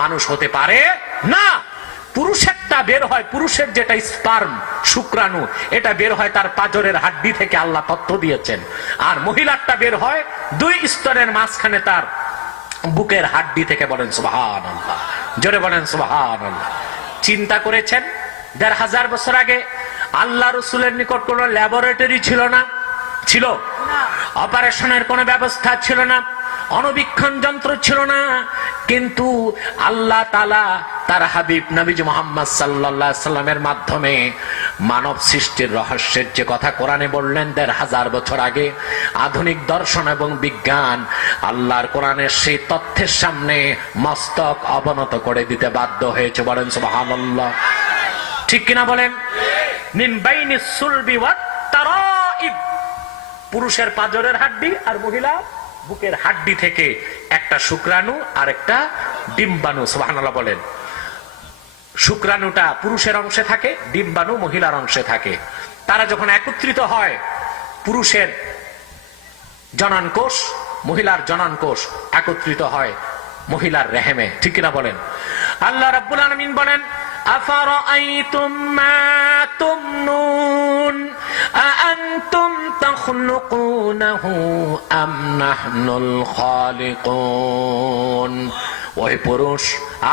মানুষ হতে পারে না। পুরুষেরটা বের হয়, পুরুষের যেটা স্পার্ম, শুক্রাণু, এটা বের হয় তার পাজরের হাড্ডি থেকে, আল্লাহ তথ্য দিয়েছেন। আর মহিলারটা বের হয় 2 স্তনের মাঝখানে তার বুকের হাড্ডি থেকে। বলেন সুবহানাল্লাহ, জোরে বলেন সুবহানাল্লাহ। চিন্তা করেছেন 1500 বছর আগে আল্লাহ রাসূলের নিকট কোনো ল্যাবরেটরি ছিল না? ছিল? অপারেশনের কোনো ব্যবস্থা ছিল না, অণুবীক্ষণ যন্ত্র ছিল না। কিন্তু আল্লাহ তাআলা তার হাবিব নবীজি মুহাম্মদ সাল্লাল্লাহু আলাইহি সাল্লামের মাধ্যমে মানব সৃষ্টির রহস্যের যে কথা কোরআনে বললেন 1500 বছর আগে, আধুনিক দর্শন এবং বিজ্ঞান আল্লাহর কোরআনের সেই তথ্যের সামনে মস্তক অবনত করে দিতে বাধ্য হয়েছে। বলেন সুবহানাল্লাহ, ঠিক কিনা বলেন? মিন বাইনিস সুলবি ওয়াত তারাইব, পুরুষের পাজরের হাড্ডি আর মহিলা বুকের হাড্ডি থেকে একটা শুক্রাণু আর একটা ডিম্বাণু। সুবহানাল্লাহ বলেন। শুক্রাণুটা পুরুষের অংশে থাকে, ডিম্বাণু মহিলার অংশে থাকে। তারা যখন একত্রিত হয়, পুরুষের জনন কোষ, মহিলার জনন কোষ একত্রিত হয় মহিলার রেহেমে। ঠিক কিনা বলেন? আল্লাহ রাব্বুল আলামিন বলেন, আফারাআইতুম মা তুমনুন আআনতুম তাখলুকুনাহু আম নাহনুল খালিকুন। ওই পুরুষ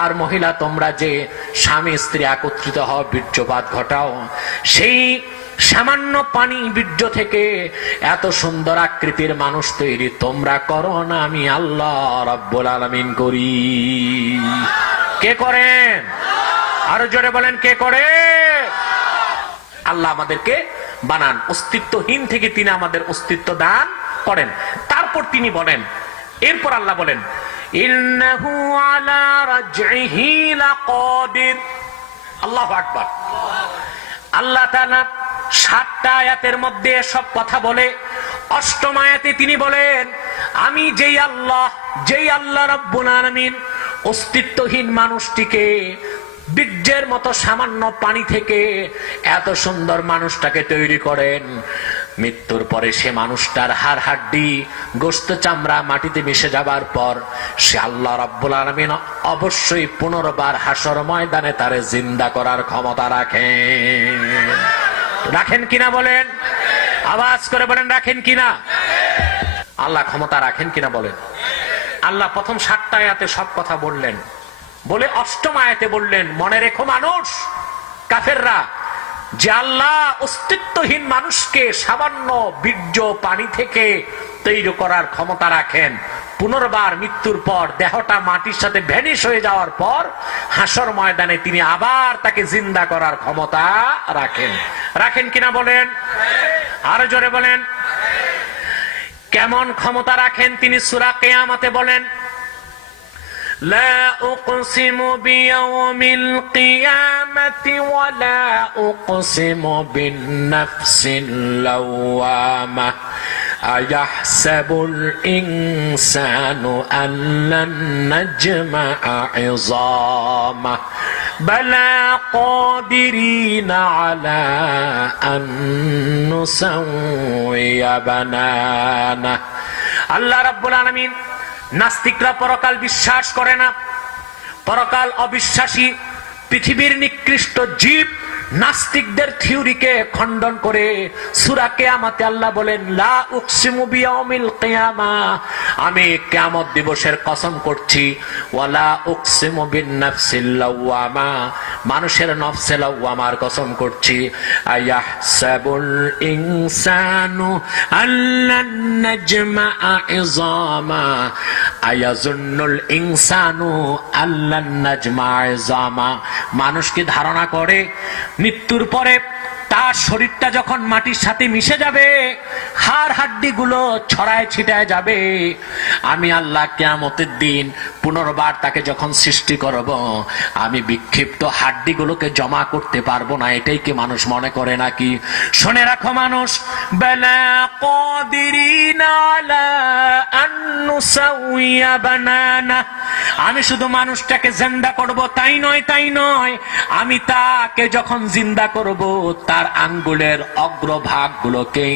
আর মহিলা, তোমরা যে স্বামী স্ত্রী একত্রিত হও, বীর্যপাত ঘটাও, সেই সামান্য পানি বীর্য থেকে এত সুন্দর আকৃতির মানুষ তৈরি তোমরা করো না, আমি আল্লাহ রাব্বুল আলামিন করি। কে করেন? আরো জোরে বলেন, কে করে? আল্লাহ আমাদেরকে বানান, অস্তিত্বহীন থেকে তিনি আমাদের অস্তিত্ব দান করেন। তারপর তিনি বলেন, এরপর আল্লাহ বলেন, ইন্নাহু আলা রাজইহি লাকাদির। আল্লাহু আকবার। আল্লাহ তাআলা 7টা আয়াতের মধ্যে সব কথা বলে 8ম আয়াতে তিনি বলেন, আমি যেই আল্লাহ রাব্বুল আলামিন অস্তিত্বহীন মানুষটিকে বীর্যের মতো সামান্য পানি থেকে এত সুন্দর মানুষটাকে তৈরি করেন, মৃত্যুর পরে সে মানুষটার হাড় হাড্ডি গোশত চামড়া মাটিতে মিশে যাবার পর সে আল্লাহ রাব্বুল আলামিন অবশ্যই পুনর্বার হাসর ময়দানে তারে জিন্দা করার ক্ষমতা রাখেন। রাখেন কিনা বলেন? আওয়াজ করে বলেন, রাখেন কিনা? আল্লাহ ক্ষমতা রাখেন কিনা বলেন? আল্লাহ প্রথম 7টা আয়াতে সব কথা বললেন, বলে 8ম আয়াতে বললেন, মনে রেখো মানুষ, কাফেররা, যে আল্লাহ অস্তিত্বহীন মানুষকে সামান্য বীর্য পানি থেকে তৈরি করার ক্ষমতা রাখেন, পুনর্বার মৃত্যুর পর দেহটা মাটির সাথে ভ্যানিশ হয়ে যাওয়ার পর হাসর ময়দানে তিনি আবার তাকে জিন্দা করার ক্ষমতা রাখেন। রাখেন কিনা বলেন, আরো জোরে বলেন। কেমন ক্ষমতা রাখেন তিনি সূরা কিয়ামতে বলেন, লা উকসিমু বিয়াউমিল কিয়ামাতি ওয়া লা উকসিমু বিন নাফসিল লাওয়ামা আয়াহসাবুল ইনসানু আল্লান নাজমা'a 'ইযামা বালা কাদিরিনা আলা আন নুসাউইয়া বানানা। আল্লাহ রাব্বুল আলামিন, নাস্তিকরা পরকাল বিশ্বাস করে না, পরকাল অবিশ্বাসী পৃথিবীর নিকৃষ্ট জীব নাস্তিকদের থিওরিকে খণ্ডন করে সূরা কিয়ামতে আল্লাহ বলেন, লা উকসিমু বিয়াউমিল কিয়ামা, আমি কিয়ামত দিবসের কসম করছি, ওয়ালা উকসিমু বিন নাফসিল লাওয়ামা, মানুষের নফসে লাওয়ামার কসম করছি, আয়াহসাবুল ইনসানু আল্লান নাজমা'a 'ইযামা আয়াজুন্নুল ইনসানু আল্লান নাজমা'a 'ইযামা, মানুষ কি ধারণা করে মৃত্যুর পরে তার শরীরটা যখন মাটির সাথে মিশে যাবে, হাড় হাড্ডি গুলো ছড়ায় ছিটায় যাবে, আমি আল্লাহ কিয়ামতের দিন পুনর্বার তাকে যখন সৃষ্টি করব, আমি বিক্ষিপ্ত হাড্ডি গুলোকে জমা করতে পারবো না, এটাই কি মানুষ মনে করে নাকি? শুনে রাখো মানুষ, বালা কাদিরিনা আলা আন নুসাউইয়া বানানা, আমি শুধু মানুষটাকে জিন্দা করব তাই নয়, তাই নয়, আমি তাকে যখন জিন্দা করব তার আঙ্গুলের অগ্রভাগ গুলোকে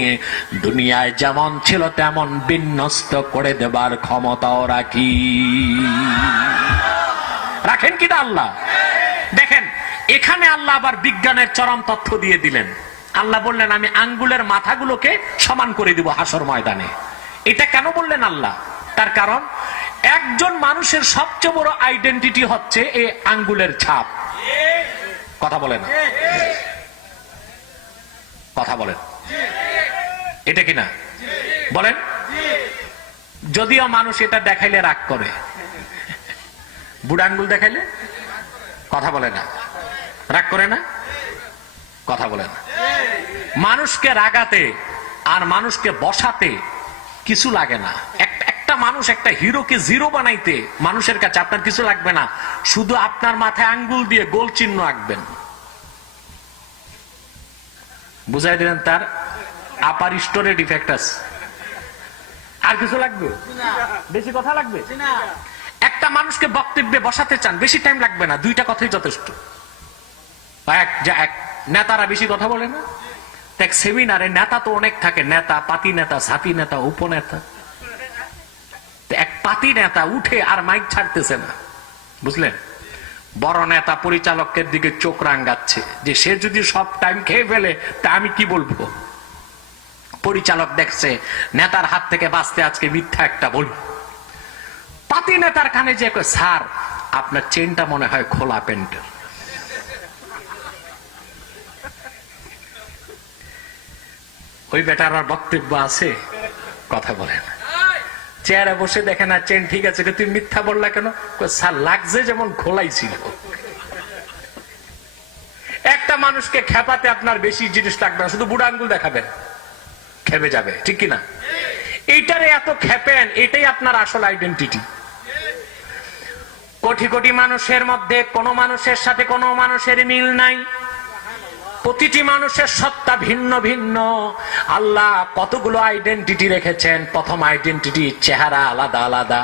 দুনিয়ায় যেমন ছিল তেমন বিন্যস্ত করে দেবার ক্ষমতাও রাখি। রাখেন কিনা আল্লাহ? দেখেন, এখানে আল্লাহ আবার বিজ্ঞানের চরম তথ্য দিয়ে দিলেন। আল্লাহ বললেন, আমি আঙ্গুলের মাথাগুলোকে সমান করে দিব হাসর ময়দানে। এটা কেন বললেন আল্লাহ? তার কারণ, একজন মানুষের সবচেয়ে বড় আইডেন্টিটি হচ্ছে এই আঙ্গুলের ছাপ। কথা বলেন, কথা বলেন, এটা কিনা বলেন? যদিও মানুষ এটা দেখাইলে রাগ করে, বুড়া আঙ্গুল দেখাইলে কথা বলে না, রাগ করে না, কথা বলে না। মানুষকে রাগাতে আর মানুষকে বসাতে কিছু লাগে না। একটা মানুষ একটা হিরোকে জিরো বানাইতে মানুষের কাছে আপনার কিছু লাগবে না, শুধু আপনার মাথায় আঙ্গুল দিয়ে গোল চিহ্ন আঁকবেন, বুঝাই দিলেন তার আপার স্টোরে ডিফেক্ট আছে। আর কিছু লাগবে? বেশি কথা লাগবে? একটা মানুষকে বক্তব্যে বসাতে চান, বেশি টাইম লাগবে না, 2টা কথাই যথেষ্ট। নেতারা বেশি কথা বলে না, এক সেমিনারে নেতা তো অনেক থাকে, নেতা, পাতি নেতা, ছাতি নেতা, উপনেতা। এক পাতি নেতা উঠে আর মাইক ছাড়তেছে না, বুঝলেন? বড় নেতা পরিচালকের দিকে চোখ রাঙাচ্ছে যে সে যদি সব টাইম খেয়ে ফেলে তা আমি কি বলবো। পরিচালক দেখছে নেতার হাত থেকে বাঁচতে আজকে মিথ্যা একটা বলবো। পাতি নেতার কানে যে কয়, স্যার আপনার চেনটা মনে হয় খোলা প্যান্টের। ওই বেটার আর বক্তব্য আছে, কথা বলে না, চেয়ারে বসে দেখে না চেন ঠিক আছে, তুমি মিথ্যা বললা কেন? স্যার লাগছে যেমন খোলাই ছিল। একটা মানুষকে খেপাতে আপনার বেশি জিনিস লাগবে না, শুধু বুড়া আঙ্গুল দেখাবেন, খেপে যাবে, ঠিক কিনা? এইটারে এত খেপেন, এটাই আপনার আসল আইডেন্টিটি। কোটি কোটি মানুষের মধ্যে কোন মানুষের সাথে কোন মানুষের মিল নাই, প্রতিটি মানুষের সত্তা ভিন্ন ভিন্ন। আল্লাহ কতগুলো আইডেন্টিটি রেখেছেন। প্রথম আইডেন্টিটি, চেহারা আলাদা আলাদা।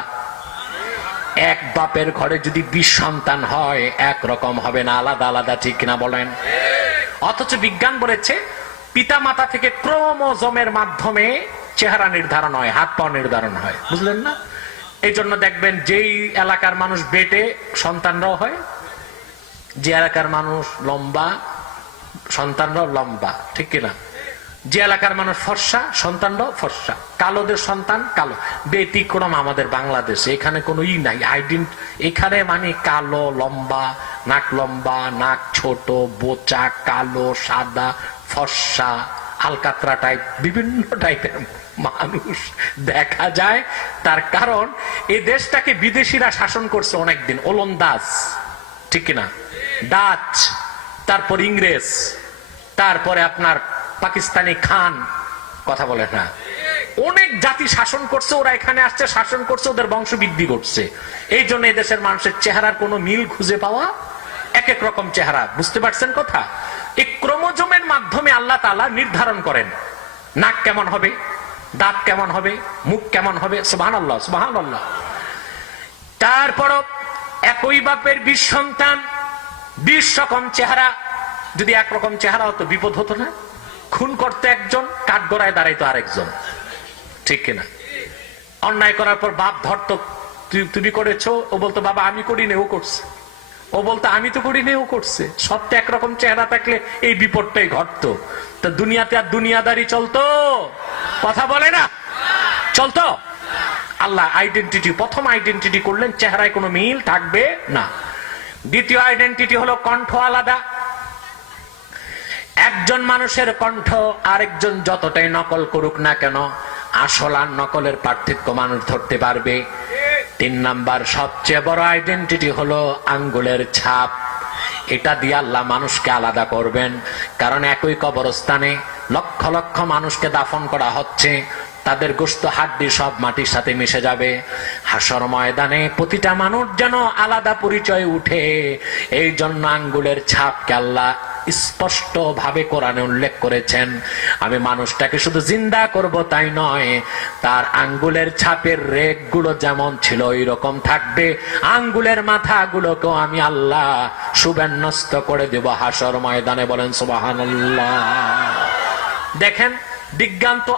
এক বাপের ঘরে যদি 20 সন্তান হয় একরকম হবে না, আলাদা আলাদা, ঠিক কিনা বলেন? অথচ বিজ্ঞান বলেছে পিতা মাতা থেকে ক্রোমোজোমের মাধ্যমে চেহারা নির্ধারণ হয়, হাত পা নির্ধারণ হয়, বুঝলেন না? এই জন্য দেখবেন যেই এলাকার মানুষ বেটে সন্তানরাও হয়, যে এলাকার মানুষ লম্বা সন্তানরাও লম্বা, ঠিক কিনা? যে এলাকার মানুষ ফর্সা, সন্তানরাও ফর্সা, কালোদের সন্তান কালো। ব্যতিক্রম আমাদের বাংলাদেশে, এখানে কোনো নাই এখানে মানে কালো, লম্বা নাক, লম্বা নাক, ছোট, বোচা, কালো, সাদা, ফর্সা, আলকাতরা টাইপ, বিভিন্ন টাইপের মানুষ দেখা যায়। তার কারণ এই দেশটাকে বিদেশিরা শাসন করছে অনেকদিন, ওলন্দাজ, ঠিক কিনা, ডাচ, তারপর ইংরেজ, তারপরে আপনার পাকিস্তানি খান, কথা বলে না, অনেক জাতি শাসন করছে। ওরা এখানে আসছে, শাসন করছে, ওদের বংশ বৃদ্ধি করছে। এই জন্য এদেশের মানুষের চেহারার কোনো মিল খুঁজে পাওয়া, এক এক রকম চেহারা, বুঝতে পারছেন কথা? এই ক্রোমোজোমের মাধ্যমে আল্লাহ তাআলা নির্ধারণ করেন নাক কেমন হবে, দাঁত কেমন হবে, মুখ কেমন হবে। সুবহানাল্লাহ, সুবহানাল্লাহ। তারপরও একই বাপের 20 সন্তান, 20 রকম চেহারা। যদি একরকম চেহারা হতো বিপদ হতো না? খুন করতে একজন, কাঠগড়ায় দাঁড়াইতো আরেকজন, ঠিক কিনা? অন্যায় করার পর বাপ ধরতো, তুমি করেছো, ও বলতো বাবা আমি করিনি, ও করছে। ও বলতো আমি তো করিনি, ও করছে। সবটা একরকম চেহারা থাকলে এই বিপদটাই ঘটতো। তো দুনিয়াতে আর দুনিয়াদারি চলতো? কথা বলে না, চলতো? আল্লাহ আইডেন্টিটি, প্রথম আইডেন্টিটি করলেন, চেহারায় কোনো মিল থাকবে না। দ্বিতীয় আইডেন্টিটি হলো কণ্ঠ আলাদা। একজন মানুষের কণ্ঠ আরেকজন যতটাই নকল করুক না কেন, আসল আর নকলের পার্থক্য মানুষ ধরতে পারবে। 3 নাম্বার সবচেয়ে বড় আইডেন্টিটি হলো আঙ্গুলের ছাপ। এটা দিয়ে আল্লাহ মানুষকে আলাদা করবেন। কারণ একই কবরস্থানে লক্ষ লক্ষ মানুষকে দাফন করা হচ্ছে, তাদের গোশত হাড্ডি সব মাটির সাথে মিশে যাবে। হাসর ময়দানে প্রতিটা মানুষ যেন আলাদা পরিচয় উঠে, এই জন্য আঙ্গুলের ছাপকে আল্লাহ স্পষ্ট ভাবে কোরআনে উল্লেখ করেছেন। আমি মানুষটাকে শুধু জিন্দা করব তাই নয়, তার আঙ্গুলের ছাপের রেখ গুলো যেমন ছিল ওই রকম থাকবে, আঙ্গুলের মাথা গুলোকেও আমি আল্লাহ সুবিন্যস্ত করে দেব হাসর ময়দানে। বলেন সুবহানাল্লাহ। দেখেন, বিজ্ঞান তো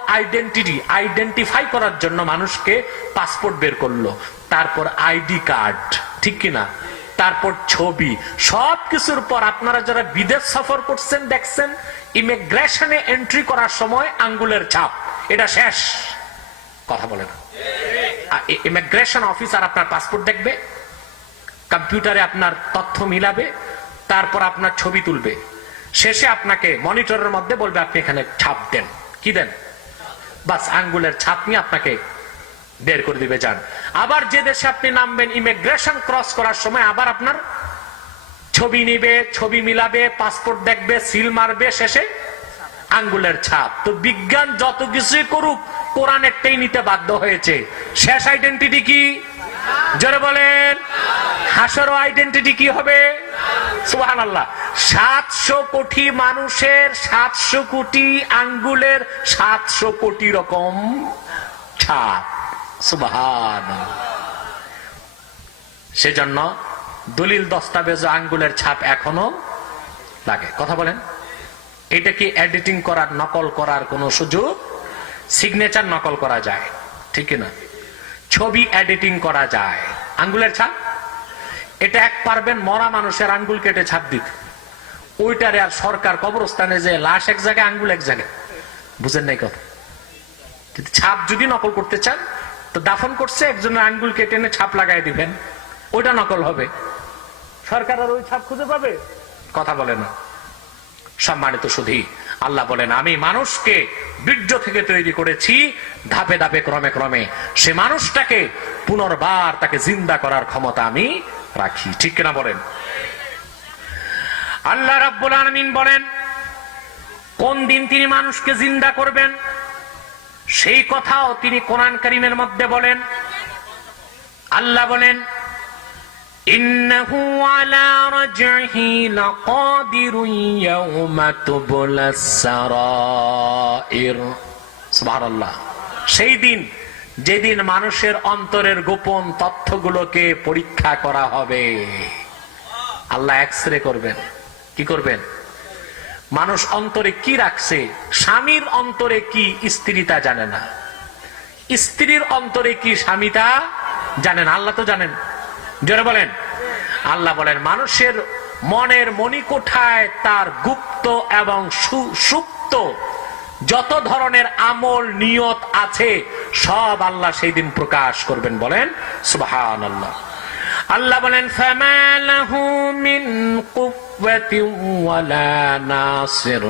আইডেন্টিফাই করার জন্য মানুষকে পাসপোর্ট বের করলো, তারপর আইডি কার্ড, ঠিক কিনা, তারপর ছবি। সব কিছুর পর আপনারা যারা বিদেশ সফর করছেন দেখছেন, ইমিগ্রেশনে এন্ট্রি করার সময় আঙ্গুলের ছাপ, এটা শেষ। কথা বলে না? ইমিগ্রেশন অফিসার আপনার পাসপোর্ট দেখবে, কম্পিউটারে আপনার তথ্য মিলাবে, তারপর আপনার ছবি তুলবে, শেষে আপনাকে মনিটরের মধ্যে বলবে আপনি এখানে ছাপ দেন। কি দেন? বাস আঙ্গুলের ছাপ নিয়ে আপনাকে বের করে দিবে, যান। আবার যে দেশে আপনি নামবেন, ইমিগ্রেশন ক্রস করার সময় আবার আপনার ছবি নিবে, ছবি মিলাবে, পাসপোর্ট দেখবে, সিল মারবে, শেষে আঙ্গুলের ছাপ। তো বিজ্ঞান যত কিছুই করুক, কোরআন একটাই নিতে বাধ্য হয়েছে। শেষ আইডেন্টিটি কি? জোরে বলেন। হাসর আইডেন্টিটি কি হবে? সুবহানাল্লাহ। 700 কোটি মানুষের 700 কোটি আঙ্গুলের 700 কোটি রকম ছাপ। সুবহানাল্লাহ। সেজন্য দলিল দস্তাবেজ আঙ্গুলের ছাপ এখনো লাগে। কথা বলেন, এটা কি এডিটিং করার, নকল করার কোন সুযোগ? সিগনেচার নকল করা যায়, ঠিক না? ছবি এডিটিং করা যায়। আঙ্গুলের ছাপ এটা এক পারবেন মরা মানুষের আঙ্গুল কেটে ছাপ দিতে, ওইটারে আর সরকার কবরস্থানে যে লাশ এক জায়গায় আঙ্গুল এক জায়গায়, বুঝেন নাই কথা? কিন্তু ছাপ যদি নকল করতে চান তো দাফন করছে একজনের আঙ্গুল কেটে এনে ছাপ লাগাই দিবেন, ওইটা নকল হবে। সরকার আর ওই ছাপ খুঁজে পাবে? কথা বলে না। সম্মানিত শুধু আল্লাহ বলেন, আমি মানুষকে বীর্য থেকে তৈরি করেছি, ধাপে ধাপে ক্রমে ক্রমে সে মানুষটাকে পুনর্বার তাকে জিন্দা করার ক্ষমতা আমি রাখি, ঠিক কিনা বলেন? আল্লাহ রাব্বুল আলামিন বলেন, কোন দিন তিনি মানুষকে জিন্দা করবেন সেই কথাও তিনি কোরআন কারীমের মধ্যে বলেন। আল্লাহ বলেন, ইন্নাহু আলা রাজহি লাকাদিরুন ইয়াওমা তুবলাস সারাইর। সুবহানাল্লাহ। সেই দিন, যেদিন মানুষের অন্তরের গোপন তথ্যগুলোকে পরীক্ষা করা হবে। আল্লাহ এক্সরে করবেন। কি করবেন? মানুষ অন্তরে কি রাখছে, স্বামীর অন্তরে কি স্ত্রী তা জানে না, স্ত্রীর অন্তরে কি স্বামী তা জানে না, আল্লাহ তো জানেন। জোরে বলেন। আল্লাহ বলেন, মানুষের মনের মণিকোঠায় তার গুপ্ত এবং সুপ্ত যত ধরনের আমল নিয়ত আছে সব আল্লাহ সেই দিন প্রকাশ করবেন। বলেন সুবহানাল্লাহ। আল্লাহ বলেন ফামা লাহু মিন কুওয়াতিন ওয়ালা নাসির।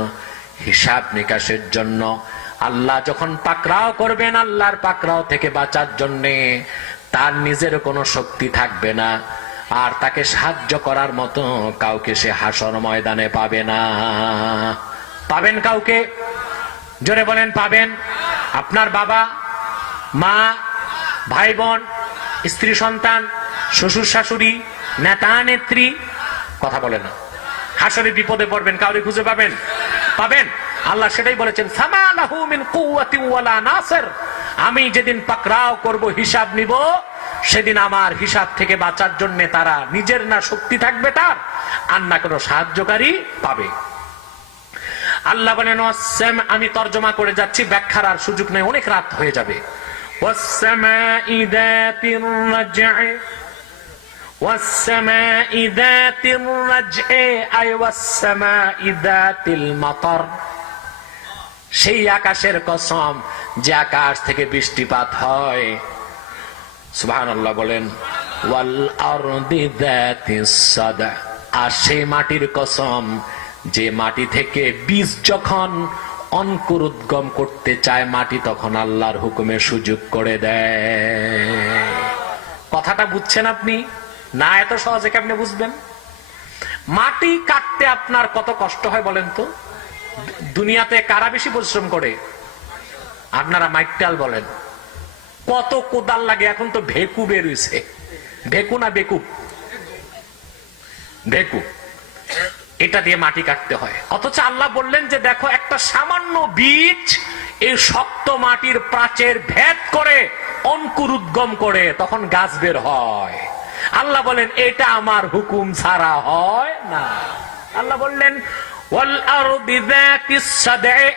হিসাব নিকাশের জন্য আল্লাহ যখন পাকড়াও করবেন, আল্লাহর পাকড়াও থেকে বাঁচার জন্য তার নিজের কোনো শক্তি থাকবে না, আর তাকে সাহায্য করার মতো কাউকে সে হাসর ময়দানে পাবে না। পাবেন কাউকে? জোরে বলেন পাবেন। আপনার বাবা মা, ভাই বোন, স্ত্রী সন্তান, শ্বশুর শাশুড়ি, নেতা নেত্রী, কথা বলে না। হাসরে বিপদে পড়বেন, কাউরে খুঁজে পাবেন? পাবেন। আল্লাহ সেটাই বলেছেন ফামা লাহু মিন কুওয়াতিন ওয়ালা নাসির। আমি যেদিন পাকড়াও করব, হিসাব নিব, সেদিন আমার হিসাব থেকে বাঁচার জন্য তারা নিজের না শক্তি থাকবে তার, আর না কোনো সাহায্যকারী পাবে। আল্লাহ বলেন আমি তর্জমা করে যাচ্ছি, ব্যাখ্যার আর সুযোগ নেই, অনেক রাত হয়ে যাবে। ওয়াস-সামাই যাতির রাজ'i ওয়াস-সামাই যাতির রাজ'i আয় ওয়াস-সামাই যাতিল মাতার। সেই আকাশের কসম যে আকাশ থেকে বৃষ্টিপাত হয়। সুবহানাল্লাহ বলেন। ওয়াল আরদি যাতিস সাদা। আর সেই মাটির কসম যে মাটি থেকে বীজ যখন অঙ্কুরোদ্গম করতে চায়, মাটি তখন আল্লাহর হুকুমে সুযোগ করে দেয়। কথাটা বুঝছেন আপনি? না এত সহজে কেমনে বুঝবেন? মাটি কাটতে আপনার কত কষ্ট হয় বলেন তো? দুনিয়াতে কারা বেশি পরিশ্রম করে? আপনারা মাইকটাল বলেন। কত কোদাল লাগে, এখন তো ভেকু বের হইছে। ভেকু না বেকুব? ভেকু। এটা দিয়ে মাটি কাটতে হয়। অথচ আল্লাহ বললেন যে দেখো একটা সামান্য বীজ এই শক্ত মাটির প্রাচীর ভেদ করে অঙ্কুরোদ্গম করে তখন গাছ বের হয়। আল্লাহ বলেন এটা আমার হুকুম ছাড়া হয় না। আল্লাহ বললেন ওয়াল আরদি যাতিস সাদ'i।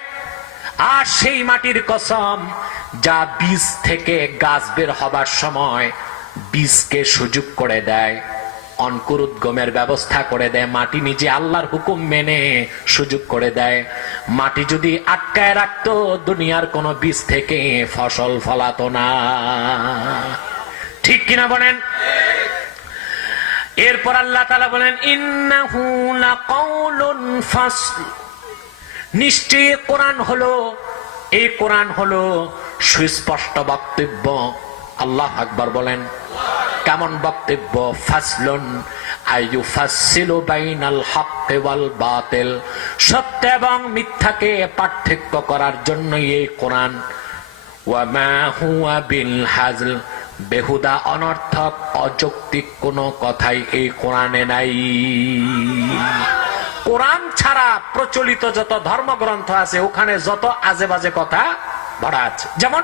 আর সেই মাটির কসম যা বীজ থেকে গাছ বের হবার সময় বীজকে সুযোগ করে দেয়, অঙ্কুরোদ্গমের ব্যবস্থা করে দেয়। মাটি নিজে আল্লাহর হুকুম মেনে সুযোগ করে দেয়। মাটি যদি আটকায় রাখতো, দুনিয়ার কোন বীজ থেকে ফসল ফলাতো না। ঠিক কিনা বলেন? এরপর আল্লাহ তাআলা বলেন ইন্নাহু লাকাউলুন ফাসল। নিশ্চয়ই কোরআন হলো, এই কোরআন হলো সুস্পষ্ট বক্তব্য। আল্লাহু আকবার বলেন। কেমন বক্তব্য? ফাসলুন আইয়ুফাসসিলু বাইনাল হক্কি ওয়াল বাতিল। সত্য এবং মিথ্যাকে পার্থক্য করার জন্য এই কোরআন। ওয়া মা হুয়া বিল হাজল। বেহুদা অনর্থক অযৌক্তিক কোনো কথাই এই কোরআনে নাই। কোরআন ছাড়া প্রচলিত যত ধর্মগ্রন্থ আছে ওখানে যত আজে বাজে কথা ভরা আছে। যেমন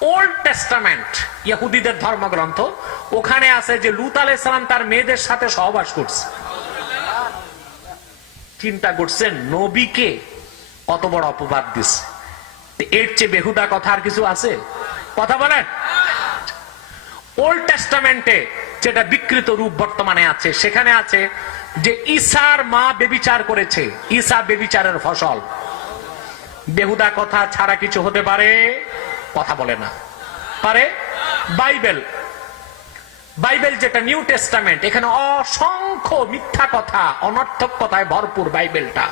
ওল্ড টেস্টামেন্ট, ইহুদিদের ধর্মগ্রন্থ, ওখানে আছে যে লূত আলাইহিস সালাম তার মেয়েদের সাথে সহবাস করছে। চিন্তা করছেন নবীকে কত বড় অপবাদ দিচ্ছে। এর চেয়ে বেহুদা কথা আর কিছু আছে? কথা বলেন। ওল্ড টেস্টামেন্টে যেটা বিকৃত রূপ বর্তমানে আছে, সেখানে আছে যে ঈসার মা বেবিচার করেছে, ঈসা বেবিচারের ফসল। বেহুদা কথা ছাড়া কিছু হতে পারে? কথা বলে না। পারে? বাইবেল, বাইবেল যেটা নিউ টেস্টামেন্ট, এখানে অসংখ্য মিথ্যা কথা, অনর্থক কথায় ভরপুর বাইবেলটা।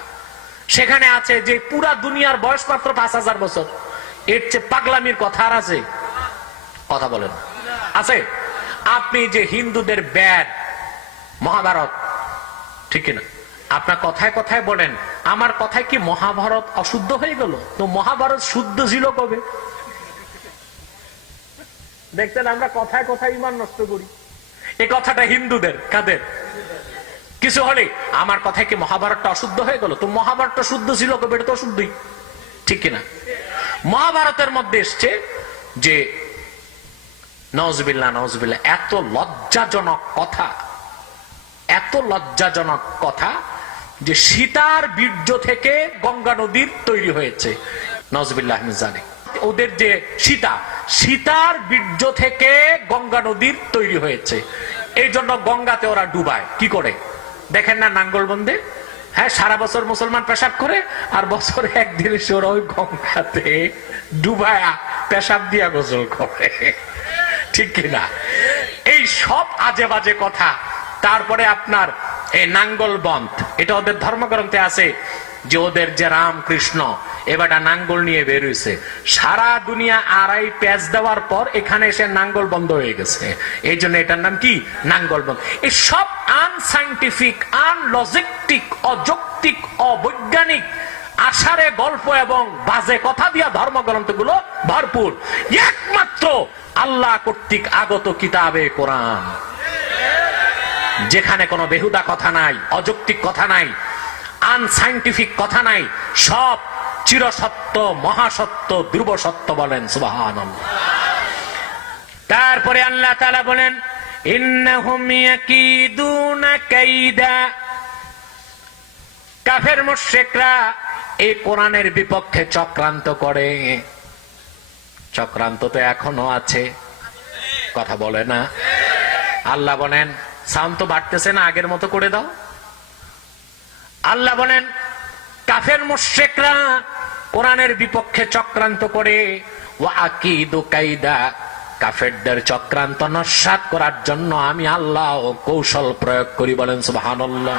সেখানে আছে যে পুরা দুনিয়ার বয়স মাত্র 5000 বছর। এর চেয়ে পাগলামির কথা আর আছে? কথা বলেন। আছে? আপনি যে হিন্দুদের বেদ মহাভারত, ঠিক না? আপনার কথায় কথায় বলেন আমার কথায় কি মহাভারত অশুদ্ধ হয়ে গেল? তো মহাভারত শুদ্ধ ছিল কবে? দেখছেন আমরা কথায় কথায় ইমান নষ্ট করি। এই কথাটা হিন্দুদের। কাদের? কিছু হলে আমার কথায় কি মহাভারতটা অশুদ্ধ হয়ে গেল? তো মহাভারতটা শুদ্ধ ছিল কবে? এটা তো অশুদ্ধই, ঠিক কিনা? মহাভারতের মধ্যে এসছে যে নওজুবিল্লাহ নওজুবিল্লাহ, এত লজ্জাজনক কথা, এত লজ্জাজনক কথা যে সীতার বীর্য থেকে গঙ্গা নদীর তৈরি হয়েছে। নওজুবিল্লাহ মিন যালিক। ওদের যে সীতা, সীতার বীর্য থেকে গঙ্গা নদীর তৈরি হয়েছে। এই জন্য গঙ্গাতে ওরা ডুবায়। কি করে দেখেন না? নাঙ্গলবন্দে হ্যাঁ, সারা বছর মুসলমান পেশাব করে, আর বছরে একদিন এসে ওরা ওই গঙ্গাতে ডুবায়া পেশাব দিয়া গোসল করে, ঠিক কিনা? এই সব আজে বাজে কথা। তারপরে আপনার এই নাঙ্গল বন্ধ, এটা ওদের ধর্মগ্রন্থে আছে যে ওদের যে রামকৃষ্ণ এবারটা নাঙ্গল নিয়ে বের হয়েছে। সারা দুনিয়া আড়াই প্যাচ দেওয়ার পর এখানে এসে নাঙ্গল বন্ধ হয়ে গেছে, এই জন্য এটার নাম কি নাঙ্গল বন্ধ। এই সব আনসাইন্টিফিক, আনলজিকটিক, অযৌক্তিক, অবৈজ্ঞানিক আষাঢ়ে গল্প এবং বাজে কথা দিয়া ধর্মগ্রন্থগুলো ভরপুর। একমাত্র আল্লাহ কর্তৃক আগত কিতাবে কোরআন, যেখানে কোনো বেহুদা কথা নাই, অযৌক্তিক কথা নাই, আনসাইন্টিফিক কথা নাই, সব চিরসত্য, মহাসত্য, ধ্রুব সত্য বলেন সুবহানাল্লাহ। তারপরে আল্লাহ তাআলা বলেন ইন্নাহুম ইয়াকিদুনা কাইদা, কাফের মুশরিকরা এই কোরআনের বিপক্ষে চক্রান্ত করে। চক্রান্ত তো এখনো আছে, কথা বলে না। আল্লাহ বলেন সাউন্ড তো বাড়তেছে না, আগের মতো করে দাও। আল্লাহ বলেন কাফের মুশরিকরা কোরআনের বিপক্ষে চক্রান্ত করে। ওয়া আকিদু কাইদা, কাফেরদের চক্রান্ত নস্যাৎ করার জন্য আমি আল্লাহ কৌশল প্রয়োগ করি, বলেন সুবহানাল্লাহ।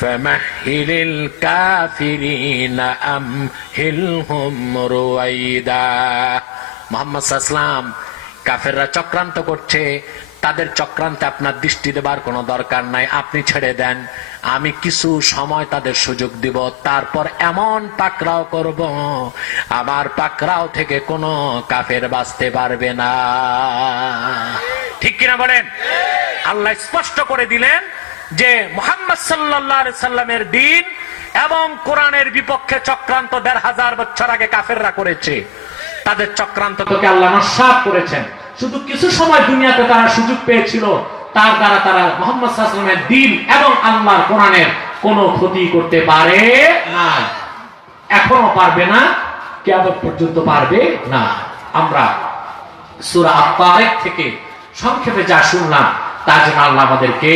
ফামাহিলিল কাফিরিনা আমহিলহুম রুয়াইদা। মুহাম্মদ সাল্লাল্লাহু আলাইহি ওয়াসাল্লাম, কাফেররা চক্রান্ত করছে, তাদের চক্রান্তে আপনার দৃষ্টি দেবার কোনো দরকার নাই, আপনি ছেড়ে দেন, আমি কিছু সময় তাদের সুযোগ দিব, তারপর এমন পাকড়াও করব আমার পাকড়াও থেকে কোনো কাফের বাঁচতে পারবে না, ঠিক কিনা বলেন? আল্লাহ স্পষ্ট করে দিলেন যে মুহাম্মদ সাল্লাল্লাহু আলাইহি সাল্লামের দ্বীন এবং কোরআনের বিপক্ষে চক্রান্ত ১৫০০ বছর আগে কাফেররা করেছে, তাদের চক্রান্তকে আল্লাহ নস্যাৎ করেছেন। শুধু কিছু সময় দুনিয়াতে তারা সুযোগ পেয়েছিল, তার দ্বারা তারা মুহাম্মদ সাল্লাল্লাহু আলাইহি ওয়াসাল্লামের দ্বীন এবং আল্লাহর কোরআনের কোনো ক্ষতি করতে পারে না, এখনো পারবে না, কিয়ামত পর্যন্ত পারবে না। আমরা সূরা আত-তারিক থেকে সংক্ষেপে যা শুনলাম তার জন্য আল্লাহ আমাদেরকে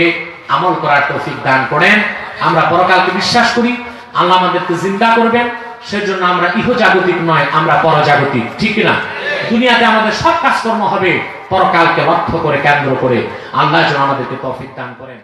আমল করার তৌফিক দান করেন। আমরা পরকালকে বিশ্বাস করি, আল্লাহ আমাদেরকে জিন্দা করবেন, সেজন্য আমরা ইহজাগতিক নয়, আমরা পরজাগতিক, ঠিক না? দুনিয়াতে আমাদের সব কাজকর্ম হবে পরকালকে লক্ষ্য করে, কেন্দ্র করে। আল্লাহ যেন আমাদেরকে তৌফিক দান করেন।